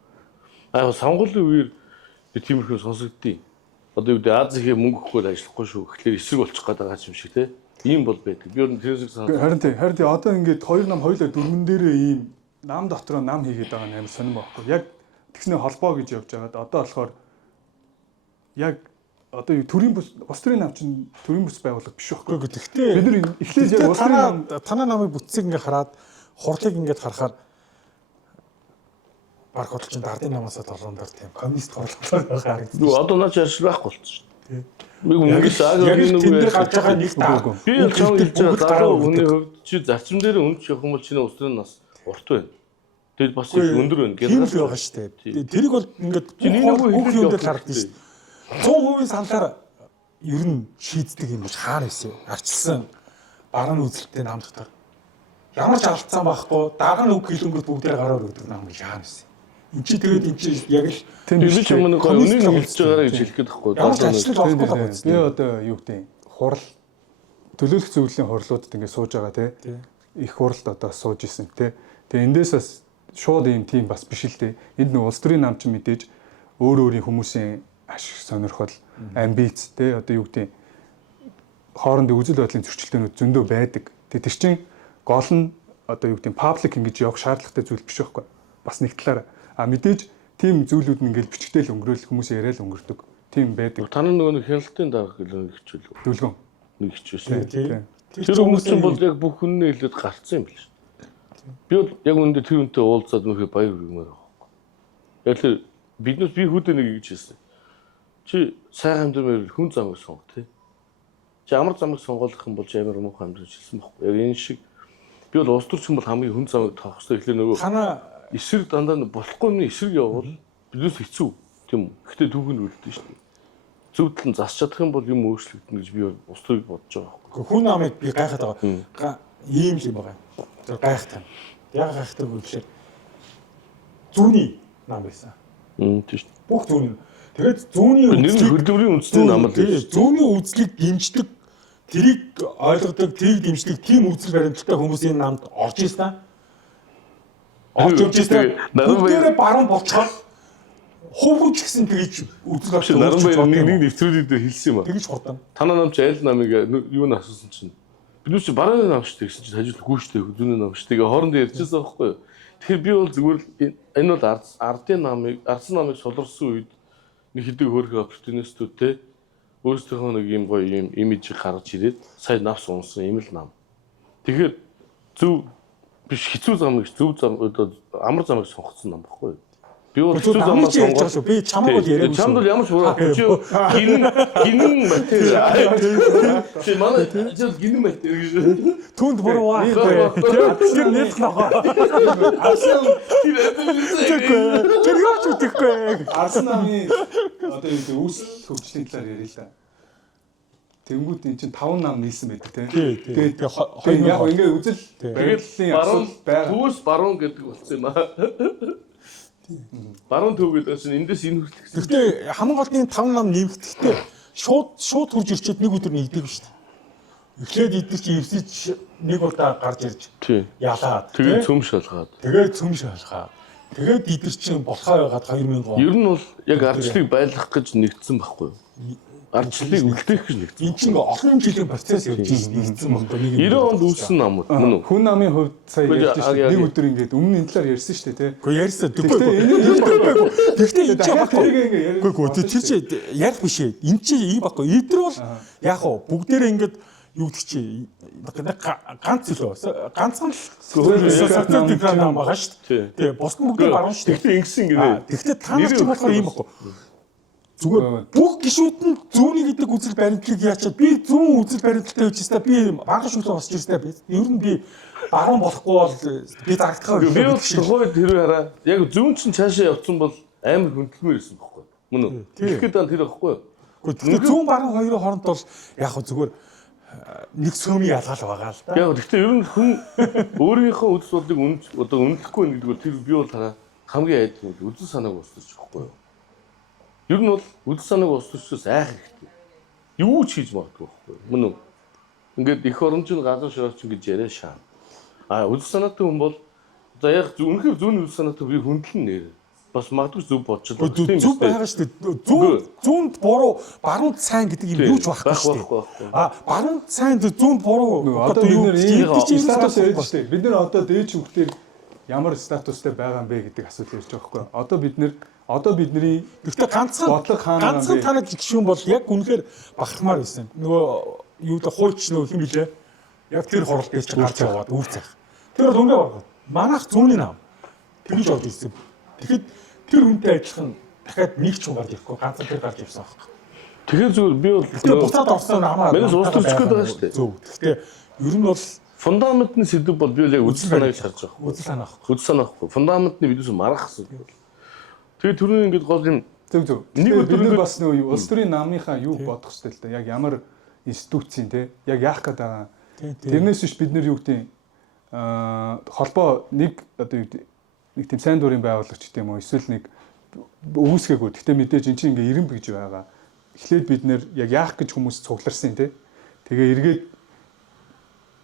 Аа сонгуулийн үеэр би тиймэрхүү сонсогддیں۔ Одоо юу гэдэг Азийн мөнгө өгөхгүй ажиллахгүй шүү. Тэгэхээр эсрэг болчих гээд байгаа юм шиг те. Ийм бол байдаг. Би өөр тэрсэг санаа. Харин тийм одоо ингээд хоёр нам хоёулаа дөрмөн дээрээ ийм нам дотроо нам хийгээд байгаа нь амар сонирм байхгүй. Яг тэгснэ холбоо гэж явж байгаад одоо болохоор яг одоо төрийн бус төрийн нам чинь төрийн бус байгууллага биш байхгүй. Гэхдээ бид нар эхлээд яг улс төрийн нам танаа намын бүтцийг ингээд хараад хурлыг ингээд харахаар баг хөдөлж ардын намаас толгондор тийм коммунист хурлаар харагдсан. Нүү одоо наач ярьж байхгүй болсон шүү дээ. Мэг мөнгөс яг тэнд гарч байгаа нэг таа. Би л чам хэлж байгаа залуу хүний хувьд чи зарчим дээр үнч явах юм бол чиний улс төрийн нас урт байна. Тэгэл бас их өндөр байна. Тийм л байгаа шүү дээ. Тэрийг бол ингээд бүх юм дээр харагдсан шүү дээ. 100% саналаар ер нь шийддэг юм биш хаана байсан юм. Арчилсан баруун үзэлттэй нам дотор. Ямар ч алдсан байхгүй дараа нь үг хэлэнгүүт бүгдээр гараар өгдөг нам гэж хаана байсан. Энд чи тэгээд энэ чи яг л би ч юм нэг үнийн хэлж байгаараа гэж хэлэх гээд байхгүй. Ямар ч ажил болохгүй байгаа юм. Би одоо юу гэдэг хурал төлөөлөх зөвлөлийн хурлуудад ингээд сууж байгаа те. Их хуралд одоо сууж исэн те. Тэгээ эндээсээс шууд ийм тийм бас биш л те. Энд нэг улс төрийн нам ч мэдээж өөр өөрийн хүмүүсийн ашиг сонирхол, амбиц те одоо юу гэдэг хоорондын үзэл бодлын зөрчилдөөнүүд зөндөө байдаг. Тэр чинь гол нь одоо юу гэдэг паблик ингэж явах шаардлагатай зүйл биш байхгүй. Бас нэг талаараа мэдээж тийм зүйлүүд нь ингээл бичгтэл өнгөрөөл хүмүүс яриад өнгөрдөг. Тийм байдаг. Танаа нөгөө нэг хяналтын дарга гэлээ нэг хичээл. Дүлгэн. Нэг хичээсэн. Тэр хүмүүс чинь бол яг бүх хүннээ хэлээд гарцсан юм биш. Би бол яг үүндээ тэр үнтэй уулзаад нөхөө баяр хүргэмээр байгаа. Яг л биднээс би хүүдээ нэг гэж хэлсэн. Чи сайн амьдрал хүн замыг сонго тий. Чи амар замыг сонгох юм бол амар муухай амьдрал хэлсэн байхгүй. Яг энэ шиг би бол улс төрчин бол хамгийн хүн замыг тоох хэрэгтэй. Тэгэхээр нөгөө танаа эсрэг дандаа болохгүй юм эсрэг явбал бидээс хэцүү тийм үү. Гэхдээ түүхэнд үлдэн шүү дээ. Зөвдөл нь засч чадах юм бол юм өөрчлөгдөн гэж би улс төрийг бодож байгаа байхгүй. Хүн намыг би гайхаад байгаа. Ийм юм байгаа. Тэр гайхтай. Яг гайхтай юм биш. Зүүнний нам байсан. Тийм шүү. Бүх зүүн. Тэгээд зүүнний хөдөлмөрийн үндэсний нам л тийм. Зүүнний үзлийг дэмждэг, тэрийг ойлгодог, тэрийг дэмждэг тийм үзэл баримталтай хүмүүсийн намд орж ирсэн. Орж ирсэн. Бүгдээрээ баруун болцоход хувь ч гэсэн тэгж үзэл Наранбаяр нэг нэвтрүүлэг дээр хэлсэн юм аа. тэгж хурдан. Танаа нам чи аль намыг юу н асуусан чинь. Бид нүч барааны нам шүү дээ гэсэн чинь хажууд гүйштэй зүүнний нам шүү. Тэгээ хоорондоо ярьчихсан байхгүй юу. Тэгэхээр би бол зүгээр л энэ бол ардын намыг ардсан намыг суларсан үед нэг хэдэг хөөрхөн оппортунистүүд те өөрсдийнхөө нэг юм гоё юм имижийг гаргаж ирээд сая навс унсан юм л нам. Тэгэхээр зөв биш хэцүү замыг зөв зам амар замыг сонгоцсон нам байхгүй юу. Би бол хэцүү замыг сонгож би чамаг бол яриаг. Чамд бол ямар ч буруу чи гинэн матер. Чи манай чи гинэн матер гэж. Түнд буруу аа. Тэр нэлт ногоо. Тэр яаж үтгэхгүй. Арсан намын одоо юу үүсэл хөгжлийн талаар ярил л да. Тэнгүүд эн чинь 5 нам нийлсэн байдаг тийм. Тэгээд яг ингээ үзэл бариллын асуудал байгаа. Төвс баруун гэдэг болсон юм аа. Баруун төв гэдэг чинь эндээс энэ хүртэл гэсэн. Гэхдээ хамгийн гол нь 5 нам нэмэгдэхдээ шууд хурж ирчээд нэг өдөр нэгдэг шүү дээ. Эхлээд эдгээр чи эвсэж нэг удаа гарч ирж ялаад. Тэгээд цөм шалгаад. Тэгээд эдгээр чинь болохоо байгаад 2000 он. Ер нь бол яг ардчлалыг байлгах гэж нэгдсэн байхгүй юу? Ардчлалыг үлдээх гэж нэгдсэн. Энд чинь олон жилийн процесс явж нэгдсэн байхгүй юу? 90 онд үүссэн намууд мөн үү? Хүн намын хувьд сая ярьж шүү. Нэг өдөр ингээд өмнө энэ талаар ярьсан шүү дээ тий. Гэхдээ ярьсан. Гэхдээ энэ чинь баггүй. Гэхдээ тэр чинь ярих биш ээ. Энэ чинь ийм баггүй. Эдгээр бол яг хоо бүгдээрээ ингээд юу гэдэг чи ганц л ганцхан социал нам байгаа шүү дээ. Тэгээ бус нь бүгд баруун шүү дээ. Тэгтээ ингэсэн гинэ. Тэгтээ та нар ч болохоор ийм баггүй. Зүгээр бүх гişүүд нь зүүнний гэдэг үзэл баримтлыг яачаад би зүүн үзэл баримталтай байж та би багш шүлээ босч ирстэй би. Ер нь би баруун болохгүй бол би зарагдахаа би бол тухайд хэрэг хараа. Яг зүүн чинь цаашаа явцсан бол амар хөндлөмөр ирсэн байхгүй юу? Мөн үү? Тэгэхэд дан тэр байхгүй юу? Гэхдээ зүүн баруун хоёрын хооронд бол яг хөө зүгээр нэг сөмийн ялгаал байгаа л да. Яг гэхдээ ер нь хүн өөрийнхөө үзэл бодлыг одоо үнэлэхгүй нэгдүгээр тэр би бол хараа хамгийн айд үзэл санааг устгаж байхгүй юу? Ер нь бол үзэл санааг устгахчаас айх хэрэгтэй. Юу ч хийж магадгүй байхгүй юу? Мөн үү? Ингээд эх оронжийн газар шорооч ингэж яриа шаа. Үзэл санаатай хүн бол одоо яг үнэхээр зүүн үзэл санаатай би хөндлөн нэр. Бас магадгүй зөв бодчихлоо. Зөв байгаа шүү дээ. Зүүнд буруу, баруунд сайн гэдэг юм юу ч байхгүй шүү дээ. Баруунд сайн зүүнд буруу одоо юу статус ярьж шүү дээ. Бид нэр одоо дээж хүүхдээр ямар статустай байгаа юм бэ гэдэг асуудал ярьж байгаа байхгүй. Одоо бидний гэхдээ ганцхан танаг гişүүн бол яг үнэхээр бахархмаар байсан. Нөгөө юу да хууч нөгөө хэм билээ. Яг тэр хорол дээр чи гарч яваад үр цайх. Тэр бол өнгө байгаа. Манайх зүүнний нам. Тэгж орж ирсэн. Тэгэхэд тэр үнтэй адилхан дахиад нэг ч хүн гарч ирэхгүй ганцхан тэр гарч ирсэн байхгүй. Тэгэхээр зүгээр би бол тэр буцаад орсон намаа. Манайс уус төрчих гээд байгаа шүү дээ. Зөв. Гэхдээ ер нь бол фундаментны сэдв бол би яг үзэл санааг шаарж байгаа. Үзэл санаа байхгүй. Үзэл санаа байхгүй. Фундаментны бидээс марах гэсэн. Тэгээ түрүүн ингэж гол юм зөв. Нэг өдөр бас нөгөө улс төрийн намынхаа юу бодох хэрэгтэй л да. Яг ямар институцийн те яг яах гээд байгаа. Тэрнээс биш бид нэр юу гэдэг холбоо нэг одоо нэг тийм сайн дурын байгуулагч гэдэг юм уу эсвэл нэг үүсгээгүй. Гэхдээ мэдээж эн чинь ингээ ирэмб гэж байгаа. Эхлээд бид нэр яг яах гэж хүмүүс цугларсан те. Тэгээ эргээд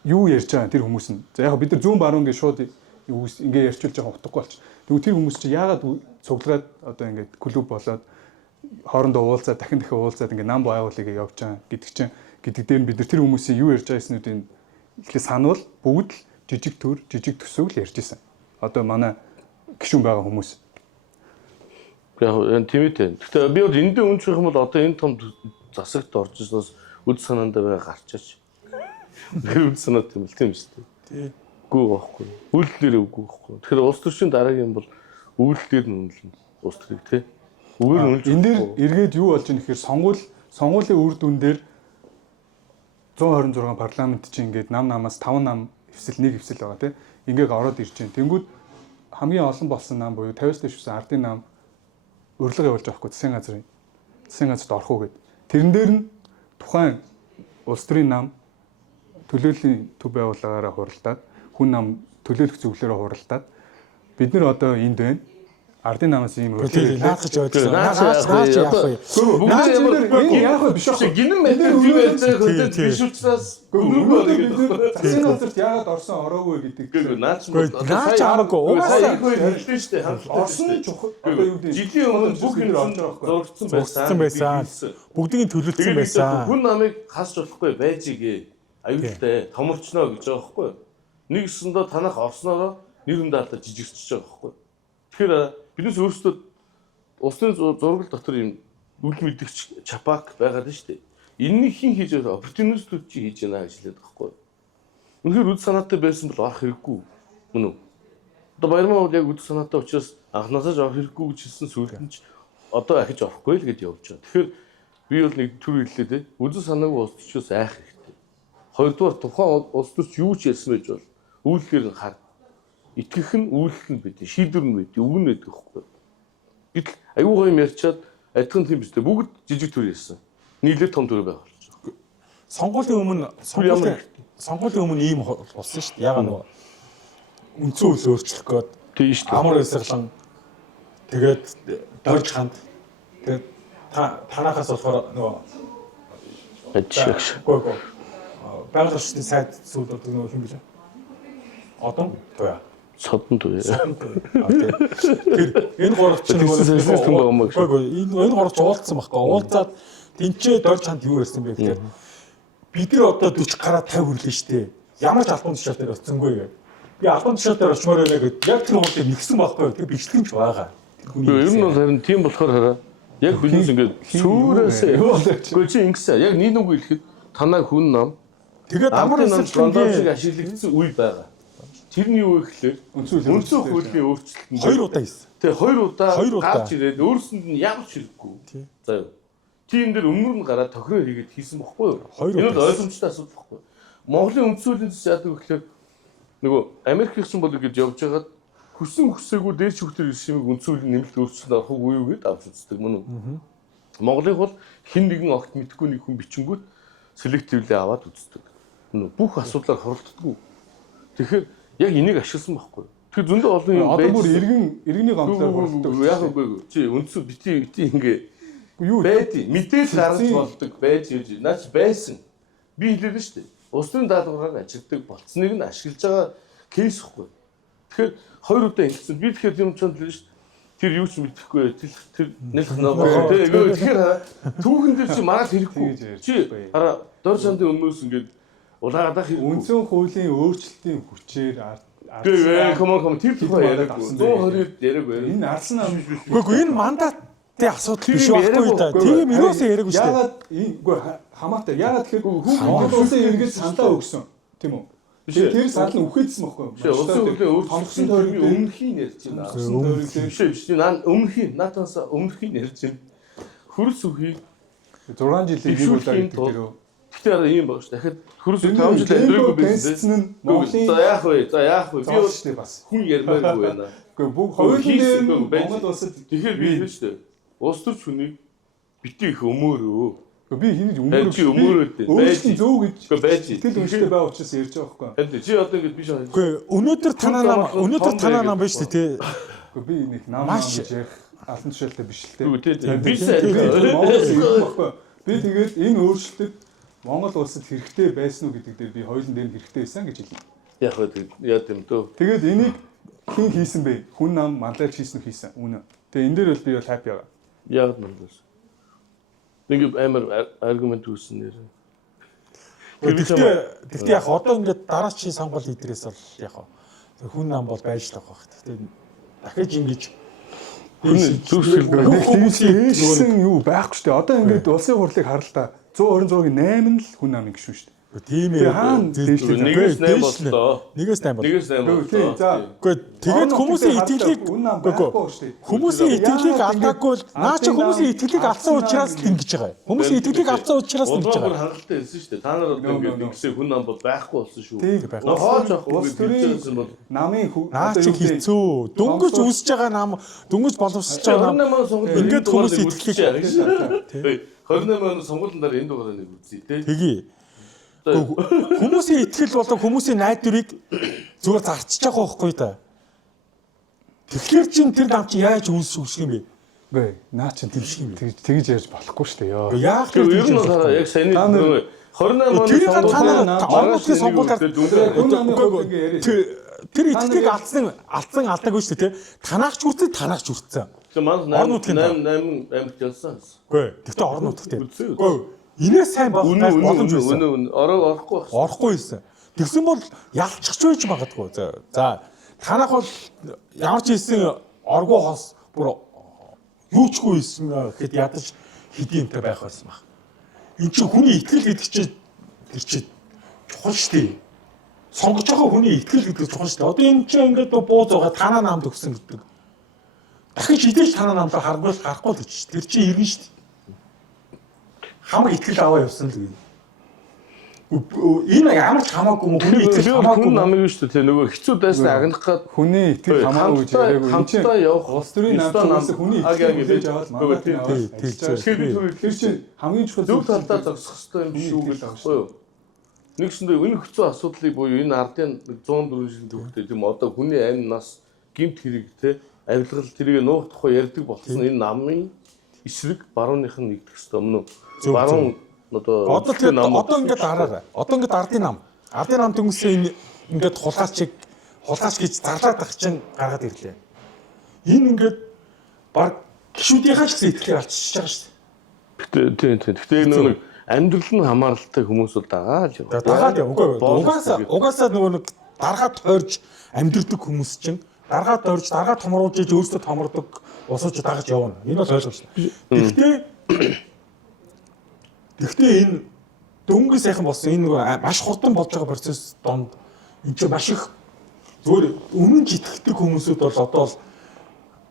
юу ярьж байгаа тэр хүмүүс нь. За яг бид нар зүүн баруун гэж шууд ингээ ярьчулж байгаа утгагүй болчих. Тэгвэл тэр хүмүүс чинь яагаад цуглаад одоо ингээд клуб болоод хоорондоо уулзаад дахин уулзаад ингээ нам байгуулъя гэж явж байгаа гэдэг дээр бид нар тэр хүмүүсийн юу ярьж байгаа юмнуудыг эхлээд сануул бүгд л жижиг төр жижиг төсөв л ярьж исэн. Одоо манай гişүүн байгаа хүмүүс. Яг тийм ээ. Гэхдээ би бол эндээ үнч байх юм бол одоо энэ том засагт орж ирсэнээс үд санаандаа байгаа гарчаач. Тэр үд санаа тийм л тийм шүү дээ. Үгүй байхгүй. Үйлдэлээр үгүй байхгүй. Тэгэхээр улс төрчийн дараагийн бол үйлдэлээр нь үнэлнэ. Улс төрийг тий. Үгээр үнэлж. Энэ дээр эргээд юу болж ийн гэхээр сонгуулийн үр дүн дээр 126 парламент чинь ингээд намаас 5 нам эвсэл 1 эвсэл байгаа тий. Ингээд ороод ирж байна. Тэнгүүд хамгийн олон болсон нам буюу 50-аас дээш үсэн ардын нам өрлөг явуулж байгаа хгүй засгийн газарт орох уу гэд. Тэрэн дээр нь тухайн улс төрийн нам төлөөллийн төв байгууллагаараа хуралдаад хүн нам төлөөлөх зөвлөлөөрөө хуралдаад бид нар одоо энд байна. ардын намаас ийм Тэгээд наацж яваад Наач яах вэ? энэ яах вэ биш Чи үү? гинэн метр юу яаж биш учраас гүнрүү гэдэг. Засгийн газарт яагаад орсон ороогүй гэдэг. Гэхдээ наач наач хамаагүй угаасаа хэлсэн шүү дээ. Орсон чухал одоо юу гэдэг жилийн өмнө бүх юм зургцсан байсан. Бүгдийг төлөвлөсөн байсан. Хүн намыг хасч болохгүй байж игээ. Аюултай томорчноо гэж байгаа байхгүй юу? Нэг өсөндөө танах орсноороо нэр хүн даалда жижигсэж байгаа байхгүй юу? Тэгэхээр биднес өөрсдөө усны зургал дотор юм үл мэдгч чапак байгаад байна шүү дээ. Энэний хин хийж байгаа оппортунистууд чи хийж байна гэж хэлээд байгаа байхгүй юу? Үнэхээр үд санаатай байсан бол авах хэрэггүй мөн үү? Одоо Баярмаа бол яг үд санаатай учраас анхнаасаа авах хэрэггүй гэж хэлсэн сүлд нь ч одоо ахиж авахгүй л гэж явж байгаа. Тэгэхээр би бол нэг төр хэллээ те. Үд санаагүй улс төчөөс айх хэрэгтэй. Хоёрдугаар тухайн улс төрч юу ч ярьсан байж бол үйлдэлээр нь хар. Итгэх нь үйлдэл нь бид шийдвэр нь бид үг нь байдаг байхгүй. Бид аюу гоё юм ярьчаад адилхан тийм биз дээ. Бүгд жижиг төр ярьсан. Нийлээд том төр байх болж байгаа. Сонгуулийн өмнө ийм болсон шүү дээ. Ягаад нөгөө үндсэн үйл өөрчлөх гээд Тийм шүү дээ. амар эсэглэн тэгээд дорж ханд тэгээд танахаас болохоор нөгөө Ажигш. гоо байгаль орчны сайд зүйлүүд нөгөө хэм билээ. Одоо туяа. Содон туу. Тэр энэ гуравч Энэ гуравч уулзсан байхгүй. Уулзаад тэнцээ дорж ханд юу ярьсан бэ гэхээр бид нар одоо 40 гараа 50 хүрлээ штэ. Ямар ч албан тушаал дээр оцсонгүй гэх. Би албан тушаал дээр очмоор байлаа гэд яг тэр уулыг нэгсэн байхгүй. Тэр бичлэг ч байгаа. Ер нь бол харин тийм болохоор хараа. Яг биднес ингээд сүрээсээ. Гэхдээ чи ингэсэн. Яг нэг үг хэлэхэд танаа хүн нам тэгээд амар эсэлтэнгийн ашиглагдсан үе байгаа. Тэрний юу гэхлээр үндсэн хуулийн өөрчлөлт 2 удаа хийсэн. Тэгээ 2 удаа гарч ирээд өөрсөнд нь ямар ч хэрэггүй. За юу. Тийм дээр өмнөр нь гараад тохироо хийгээд хийсэн бохгүй юу? Энэ бол ойлгомжтой асуудал бохгүй юу? Монголын үндсэн хуулийн зүйн яадаг гэхлээр нөгөө Америк нэгэн болог гэж явж байгаад хүссэн хүсээгүй дээд шүүхтэр ирсэмийг үндсэн хуулийн нэмэлт өөрчлөлт авах уу юу гэдээ авч үздэг мөн үү? Монголын бол хэн нэгэн огт мэдхгүй нэг хүн бичингүүт селективлээ аваад үздэг. Бүх асуудлаар хоролддоггүй. Тэгэхээр яг энийг ашигласан байхгүй. Тэгэхээр зөндөө олон юм одоо бүр иргэний гомдлоор болдог. Яг үгүй. Чи үндсэн бити ингээ юу байдیں۔ Мэдээлэл гаргаж болдог байж ийж. Наач байсан. Би хэлээд нь шүү дээ. Улсын даалгавраар ажигдаг болцсныг нь ашиглаж байгаа кейс ихгүй. Тэгэхээр 2 удаа ингэсэн. Би тэгэхээр юм чанд хэлнэ шүү дээ. Тэр юу ч мэдэхгүй. Тэр нэлх нөгөө тэгэхээр түүхэн дээр чи мараад хэрэггүй. Чи хараа дор сандын өмнөөс ингээд улаагаад үндсэн хуулийн өөрчлөлтийн хүчээр Ком тэр тухай яриаггүй. 120-д яриаггүй. Энэ ардсан нам үгүй энэ мандатын асуудал биш байхгүй да. Тийм юусаа яриаггүй шүү дээ. Ягаад үгүй хамаатай. Ягаад тэгэхээр Монгол улсын иргэд саналаа өгсөн. Тийм үү? Тэр санал нь үхээдсэн байхгүй юу? Улсын хуулийн өөрчлөлтийн тойргийн өмнөхийг ярьж байна. Биш наа өмнөхийг наатаас өмнөхийг ярьж байна. Хөрс үхий 6 жилийн нэг удаа гэдэг дээрөө. Тэгэхээр ийм баг ш. Дахиад хөрс 5 жил амьдраагүй байсан. Монголын За яах вэ? Би бол бас хүн ярмааргүй байна. Гэхдээ бүх хоёулын Монгол улсад тэгэхээр би хэлнэ шүү дээ. Улс төрч хүнийг бити их өмөөрөө. Би хинэж өмөөрөө байж зөв гэж байж тэгэл үнэтэй бай учраас ярьж байгаа байхгүй. Чи одоо ингэж биш аа. Үгүй өнөөдөр танаа нам байж тээ. Би нэг нам гэж ярих алан тушаалтай биш л тээ. Би сайн. Би тэгээд энэ өөрчлөлтөд Монгол улсад хэрэгтэй байсан уу гэдэг дээр би хоёулын дээр хэрэгтэй байсан гэж хэлнэ. Яг үү яа гэм дөө. Тэгээд энийг хэн хийсэн бэ? Хүн нам манлайч хийсэн хийсэн. Үнэ. Тэгээд энэ дээр бол би бол хаппи байгаа. Яг манлайч. Нэг амар аргумент үүсэн нэр. Гэхдээ яг одоо ингээд дараачийн сонгуул идрээс бол яг хүн нам бол байж л байгаа байх. Тэгээд дахиж ингэж зөвшөөрөл хүмүүсийн юу байхгүй шүү дээ. Одоо ингээд улсын хурлыг хараа л да. 126-гийн 8 л хүн намын гişүү шүү дээ. Тийм ээ. Нэгээс 8 боллоо. Нэгээс 8 боллоо. За. Гэхдээ тэгээд хүмүүсийн итгэлийг алдаагүй бол наа чи хүмүүсийн итгэлийг алдсан учраас ингэж байгаа. Хүмүүсийн итгэлийг алдсан учраас ингэж байгаа. Хангалттай хэлсэн шүү дээ. Та нар одоо ингээд ингэсэн хүн нам бол байхгүй болсон шүү. Хоож улс төрийн бол намын наа чи хэцүү. Дөнгөж үүсэж байгаа нам, дөнгөж боловсрч байгаа нам. Ингээд хүмүүсийн итгэлийг 28 оны сонгуулийн дараа энэ дугаараа нэг үзье тий. Тэгье. Хүмүүсийн итгэл болон хүмүүсийн найдварыг зүгээр зарчиж байгаа байхгүй да. Тэгэхээр чин тэр нам чи яаж үүсэх юм бэ? Үгүй наа чин тэгж яаж болохгүй шүү дээ ёо. Яг Тэр ер нь болохоор яг саяны 28 тэр эцгийг алдсан алдаагүй шүү дээ. Танаач хүртсэн. Тэгээ маань 8 амт ялсан. Үгүй. Тэгтээ орон нутгт. Үгүй. Инээ сайн болох боломж байсан. Орохгүй байх. Орохгүй байсан. Тэгсэн бол ялцчих байж магадгүй. За танах бол ямар ч хэлсэн оргуу хос бүр юучгүй байсан гэхэд ядаж хэдийнтэй байх байсан баг. Энд чинь хүний итгэл гэдэг чинь тэр чинь чухал шүү дээ. Сонгож байгаа хүний итгэл гэдэг чухал шүү дээ. Одоо энэ чинь ингээд бууз байгаа танаа намд өгсөн гэдэг. Дахиж хідээж танаа намдаа гарахгүй л гэж. Тэр чинь иргэн шүү дээ. Хамаг итгэл аваа явсан л гэдэг. Энэ ямар ч хамаагүй хүний итгэл хамаагүй намайг шүү дээ. Нөгөө хэцүү дайсан агнах гад хүний итгэл хамаагүй гэж яриаггүй. Энэ чинь явах улс төрийн намаас хүний итгэл хийж аваад манай тэр чинь хамгийн чухал зөв талдаа зогсох хэрэгтэй юм шүү гэж аахгүй юу? Нэгсэндээ энэ хэцүү асуудлыг буюу энэ ардын 104 шин төвхтэй тийм одоо хүний амь нас гэмт хэрэг те авилгал тэрийг нуух тухай ярьдаг болсон энэ намын эсрэг барууных нь нэгдэх хэрэгтэй мөн үү? Баруун одоо ингээд хараарай. Одоо ингээд ардын нам хүмүүсээ энэ ингээд хулгаач гэж зарлаад ах чинь гаргаад ирлээ. Энэ ингээд баг гişүүдийнхаа ч гэсэн итгэхийг алччихж байгаа шүү дээ. Тийм. Гэхдээ нэг амьдрал нь хамааралтай хүмүүс бол дагаад яваа. Дагаад яваа. Угаасаа нөгөө нэг даргаад тойрж амьдрдаг хүмүүс чинь даргаад тойрж даргаад томруулж иж өөрсдөө томордог усууч дагаж явна. Энэ бол ойлгомжтой. Гэхдээ энэ дөнгөж сайхан болсон энэ нөгөө маш хурдан болж байгаа процесс донд энэ чинь маш их зөвөр өмнө житгэдэг хүмүүсүүд бол одоо л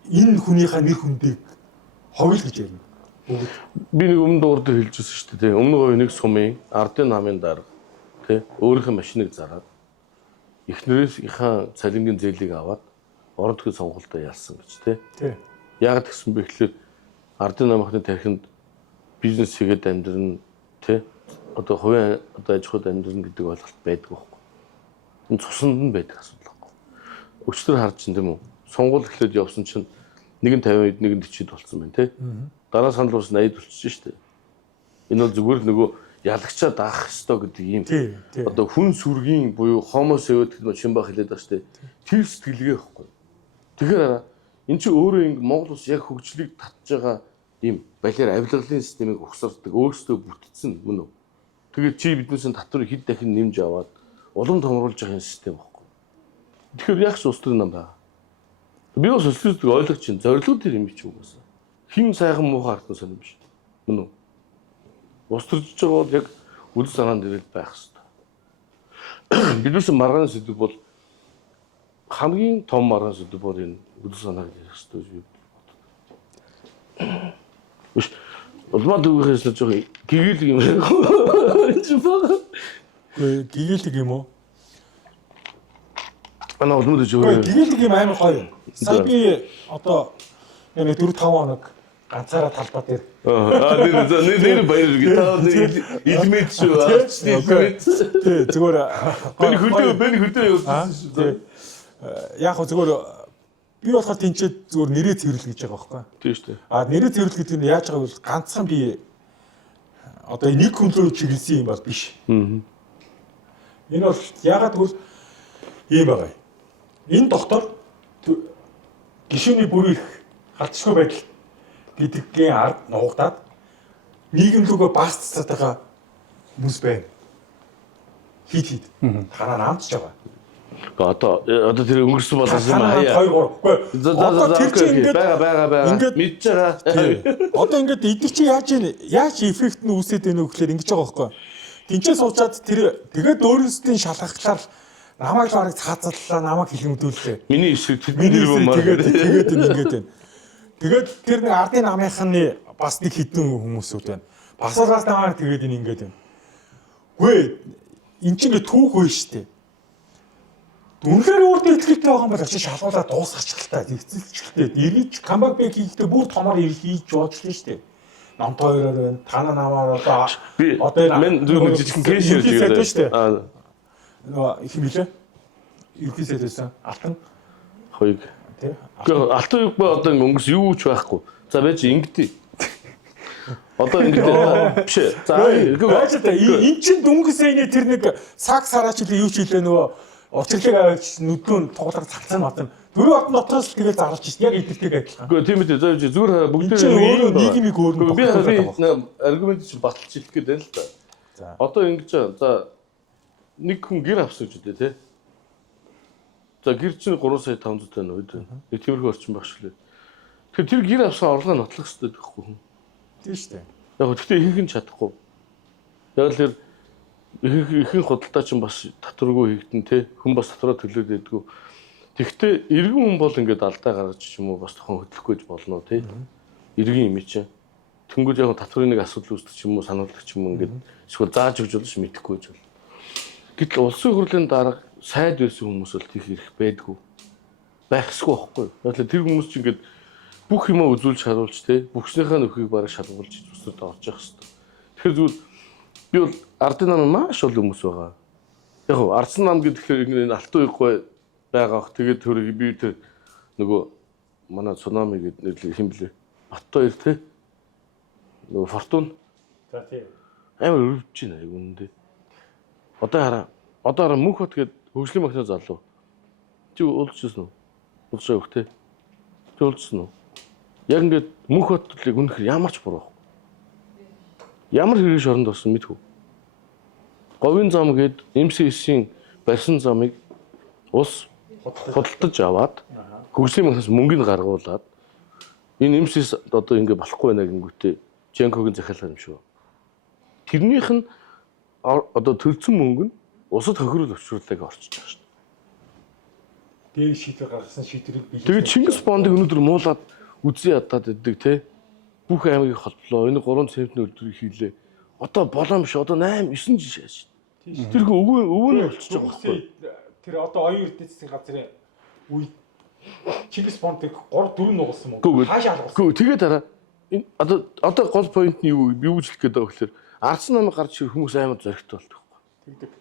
энэ хүнийхээ нэр хүндийг ховл гэж ярина. Би нэг өмнө дуурд хэлжсэн шүү дээ. Өмнө говь нэг сумын ардын намын дарга тий өөрийнхөө машиныг зараад эхнэрийнхээ цалингийн зээлийг аваад орон нутгийн сонгуультай ялсан гэж тий. Яг гэсэн бэ гэхэлэр ардын намынхны тархинд бизнес хийгээд амьдрын тий одоо хувийн одоо аж ахуйд амьдрын гэдэг ойлголт байдаг байхгүй. Энэ цуснд нь байдаг асуудал байхгүй. Өчтөр харж чинь тийм үү? Сонгуул эхлээд явсан чинь нэг нь 50-д нэг нь 40-д болсон байна тий. Дараа санал ус 80 болчихсон шүү дээ. Энэ бол зүгээр л нөгөө ялагчаа даах ёстой гэдэг юм. Одоо хүн сүргийн буюу homo sapiens гэдэг нь Шинбах хэлээд байгаа шүү дээ. Тэр сэтгэлгээ байхгүй. Тэгэхээр эн чинь өөрөө ингэ Монгол улс яг хөгжлийг татж байгаа ийм балиар авилгалын системийг угсардаг өөрсдөө бүтцэн мөн үү. Тэгээд чи биднээс татвар хэд дахин нэмж аваад улам томруулж байгаа систем байхгүй. Тэгэхээр яг ч улс төрийн нам байгаа. Би бас социалистик ойлгож чинь зорилго тэр юм биш үгүйс. Хин сайхан муухай хартан сонирм биш. Мөн үү? Улс төрж байгаа бол яг үл санаанд ирэл байх хэрэгтэй. Бидээс маргааны сэдв бол хамгийн том маргааны сэдв бол энэ үл санааг ярих хэрэгтэй гэж боддог. Биш. Улмаа дүүхээс л жоо гэгээлэг юм. Гэгээлэг юм уу? Ана улмаа дүүж. Гэгээлэг юм амар гоё. Сая би одоо яг 4-5 хоног ганцаараа талбай дээр нэр баяр гитаа илмэд шүү. Тий зүгээр бэн хөдөө явуулсан шүү. Яг хөө зүгээр би болохоор тэнцээд зүгээр нэрээ цэвэрлэл гэж байгаа байхгүй. Тийм шүү дээ. Нэрээ цэвэрлэл гэдэг нь яаж байгаа вэ? Ганцхан би одоо нэг хүн рүү чиглэсэн юм бол биш. Энэ бол ягаад гэвэл ийм байгаа. Энэ доктор гишүүний бүрийн халтшгүй байдал гэдгийн ард нуугдаад нийгэм рүүгээ баасцаад байгаа хүмүүс байна. Хит. Танаа наамдж байгаа. Одоо тэр өнгөрсөн болгосон юм хаяа. 2 3. Одоо тэр чинь ингээд байгаа. Мэдж байгаа. Одоо ингээд эдгээр чи яаж эффект нь үүсээд байна вэ гэхээр ингэж байгаа байхгүй. Тинчээ суучаад тэр тэгээд өөрөөсдийн шалгахлаар намайг барыг цаазаллаа, намайг хилэмдүүллээ. Миний эсрэг тэдний нэр юм аа. Тэгээд ингээд байна. Тэгээд тэр нэг ардын намынхны бас нэг хідэн хүмүүсүүд байна. Басаас намайг тэгээд ингээд байна. Үгүй эн чинь ингээд түүх вэ штэ. Үнэхээр өөртөө ихтэй байгаа юм бол очиж шалгуулаад дуусгачихлаа. Тэгцэлчихлээ. Эргэж камбэк бэк хийхдээ бүр томоор хийж жоочлоо штэ. Намтай хоёроор байна. Танаа намаар одоо мен зөвхөн жижигхэн кейс хийлээ штэ. Нөгөө их юм билээ. Ерхий сайдсан алтан. Хоёг. тий. Гэхдээ алтан үг ба одоо өнгөс юу ч байхгүй. За байж ингэдэй. Одоо ингэдэй. Биш. За байж та эн чин дүнгийн сэний тэр нэг саг сараач хэлээ юу ч хэлээ нөгөө учирлыг авч нүдүүн туулах цалцсан матан. Дөрөв хот нотроос тэгээд зарлж шít. Яг идэлтэйг адилхан. Гэхдээ тийм үү. За зүгээр бүгд өөрөө нийгмийг өөрөө би аргумент чинь баталж хэлэх гээд байна л да. За. Одоо ингэж за нэг хүн гэр авсан гэж үү те. За гэр чинь 3 сая 500 тонн үед. Нэг тиймэрхүү орчин байх шүү дээ. Тэгэхээр тэр гэр авсан орлогоо нотлох хэрэгтэй байхгүй хүн. Тийм шүү дээ. Яг гэхдээ ихэнх нь чадахгүй. Яг л тэр ихэнх худалдаа чинь бас татваргүй хийгдэн те. Хүн бас татвараа төлөөд байдгүй. Тэгвэл иргэн хүн бол ингээд алдаа гаргаж ч юм уу бас тохон хөдлөхгүй болно те. Иргэн юм чинь. Тэнгүүд яг татврын нэг асуудал үүсдэг ч юм уу сануулдаг ч юм уу ингээд эсвэл зааж өгч болж мэдэхгүй гэж бол. Гэтэл улсын хурлын дарга сайд байсан хүмүүс бол тийх ирэх байдгүй. Байхсгүй байхгүй. Яг л тэр хүмүүс чинь ингээд бүх юмаа үзүүлж харуулж те бүхснийхээ нөхийг бараг шалгуулж зүсрээд орж явах хэрэгтэй. Тэгэхээр зүгээр би бол ардын нам маш ол хүмүүс байгаа. Яг нь ардсан нам гэхээр энэ алтан уйггүй байгаах тэгээд төрөг би тэр нөгөө манай цунами гэдэг хэм блэ Баттхоёр те нөгөө фортун За тийм. амар өрөвж байна яг үнэндээ. Одоо хараа мөнх хот гээд хөгжлийн магнаа залуу. Чи уулзчихсан уу? Уулзаа өгөх те. Чи уулзсан уу? Яг ингээд мөнх хотлыг үнэхээр ямар ч буруу. Ямар хэрэг шоронд орсон мэдхүү. Говийн зам гээд МСС-ийн барьсан замыг ус худалдаж аваад хөгжлийн магнаас мөнгөнд гаргуулад энэ МСС одоо ингээд болохгүй байна гингүүтээ Женкогийн захиалга юм шүү. Тэрнийх нь одоо төлцөн мөнгө нь усад хохирол өчрүүлэг орчиж байгаа шүү. Дээд шийдвэр гаргасан шийдвэрийг бий. Тэгээд Чингис Бондыг өнөөдөр муулаад үзий ядаад иддэг те. Бүх аймгийг холболоо. Энэ 3 центний үйлдвэрийг хийлээ. Одоо болоо биш. Одоо 8 9 жишээ шүү. Тэр хүн өвөө нь болчихж байгаа байхгүй. Тэр одоо оюун эдийн засгийн газрын үе Чингис Бондыг 3 4 нугалсан мөн. Хаашаа алгасан. Гүү тэгээд дараа одоо гол point нь юу гэж хэлэх гээд байгаа гэхээр ардсан намыг гарч ирэх хүмүүс амар зоригтой болдог байхгүй. Тэгдэг.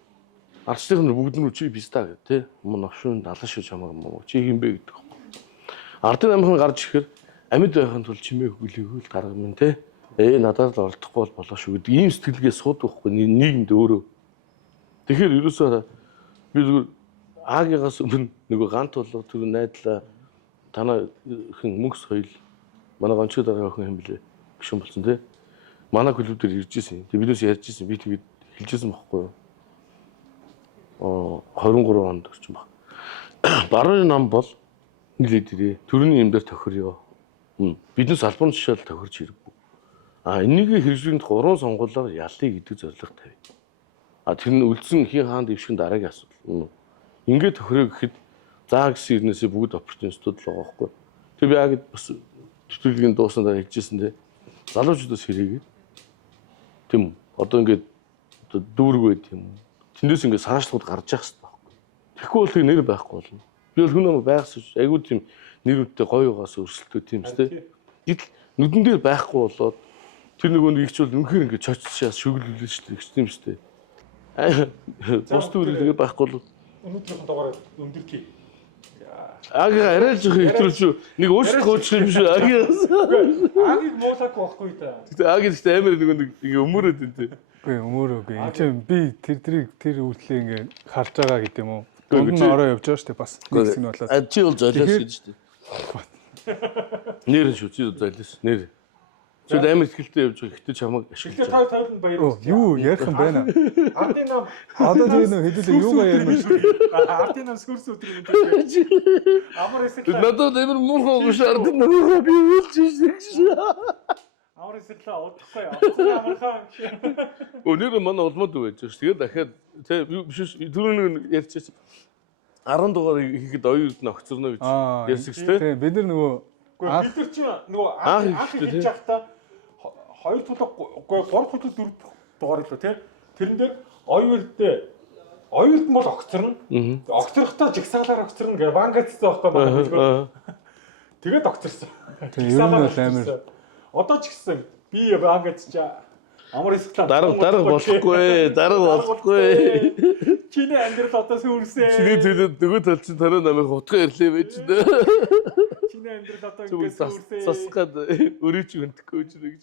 Ардчдын хүн бүгд нь чи биста гэх те. Мөн новшин далан шүү чамаа юм. Чи хин бэ гэдэг байхгүй. Ардын намын гарч ирэхээр амьд байхын тулд чимээ хөлийг гаргах юм те. Надад л оролдохгүй болоо шүү гэдэг ийм сэтгэлгээ суудаг байхгүй нийгэмд өөрөө. Тэгэхээр ерөөсөө би зүгээр Аагигаас өмнө нөгөө гант болго тэр найдлаа танаа хин мөнхс соёл манай гончид дараа охин юм блэ гişүн болсон те. Манай клуб дээр ирж ирсэн. Тэг бидээс ярьж ирсэн. Би тэгээд хэлжсэн байхгүй юу. 23 онд орчин баг. Баруун нам бол нэлээд ирээ. Төрөний юм дээр тохирё. Биднээс албан тушаал тохирч хэрэггүй. Энийг хэрэгжүүлэхэд 3 сонгуулиар яллыг гэдэг зорилго тавь. Тэр нь үлдсэн хин хаан дэвшгэн дараагийн асуудал. Ингээд тохироо гэхэд заа гэсэн ирнээсээ бүгд оппортунистууд л байгаа байхгүй. Тэр би яг бас төтөлгийн дуусна дараа хэлжсэн те. Залуучуудаас хэрээгээд тийм одоо ингээд дүүрэг байд юм. Тэндээс ингээд санаачлууд гарч явах хэрэгтэй байхгүй. Тэгэхгүй бол нэр байхгүй болно. Би бол хүн ам байхсан айгүй тийм нэр үттэй гоё угаас өрсөлдөө тийм те. Гэтэл нүдэн дээр байхгүй болоод тэр нөгөө нэг ихчүүл үнэхээр ингээд чочсшаас шүглүүлж шүү дээ тийм шүү дээ. Бус төрөл тэгээд байхгүй бол Өнөөдрийн дугаараа өндөртгий. Аагийн арай жоо хэвтрүүлж нэг уучлах юм шүү. Аагийг муулаагүй байхгүй да. Тэгтээ аагийн ихтэй амар нэг өмөрөөд энэ. Үгүй өмөрөөгүй. Энд чинь би тэр үйлчлээ ингээ харж байгаа гэдэг юм уу? Дунд нь ороо явж байгаа шүү дээ бас. Нэгс нь болоод. Чи бол золиос гэж шүү дээ. Нэр шүү чи золиос нэр. Чи амар ихтэй явж байгаа. Гэтэ чамаг ашиглаж байгаа. Та тавиланд баярлалаа. Юу ярих юм байна? Ардын нам одоо тэгээ нөө хэдүүлээ юугаа ярих юм. Ардын нам скөрс өдөр юм. Амар эсэглээ. Надад амар муухай биш ардын намгаа би үлж шээ. Амар эсэглээ удахгүй яа. Амархан. Өнөөдөр манай улмад байж шүү. Тэгээд дахиад тэ биш түрүүн ярьчихсан. 10 дугаар хийхэд оюун эрдэнэ огцорно гэж ярьсан шүү дээ. Тийм бид нар нөгөө бид нар чи нөгөө анх хийж байхдаа 2 tulаг 3 tulаг 4 дугаар илүү тий. Тэрэн дээр оюун эрдэнэ бол огцорно. Огцорхтой жигсаалаар огцорно гэ вангацсан байхгүй байна. Тэгээд огцорсон. Жигсаалаар амар. Одоо ч гэсэн би вангацчаа амар эсгэлээ. Дарга болохгүй. Чиний амьдрал одоо сүрсээ. Чиний төлөд нөгөө тал чинь танаа намайг хутга ирлээ байж нэ. Чиний амьдрал одоо Зүгээр ингээд сүрсээ. засгаад өрөөч өндөхгүй ч нэг.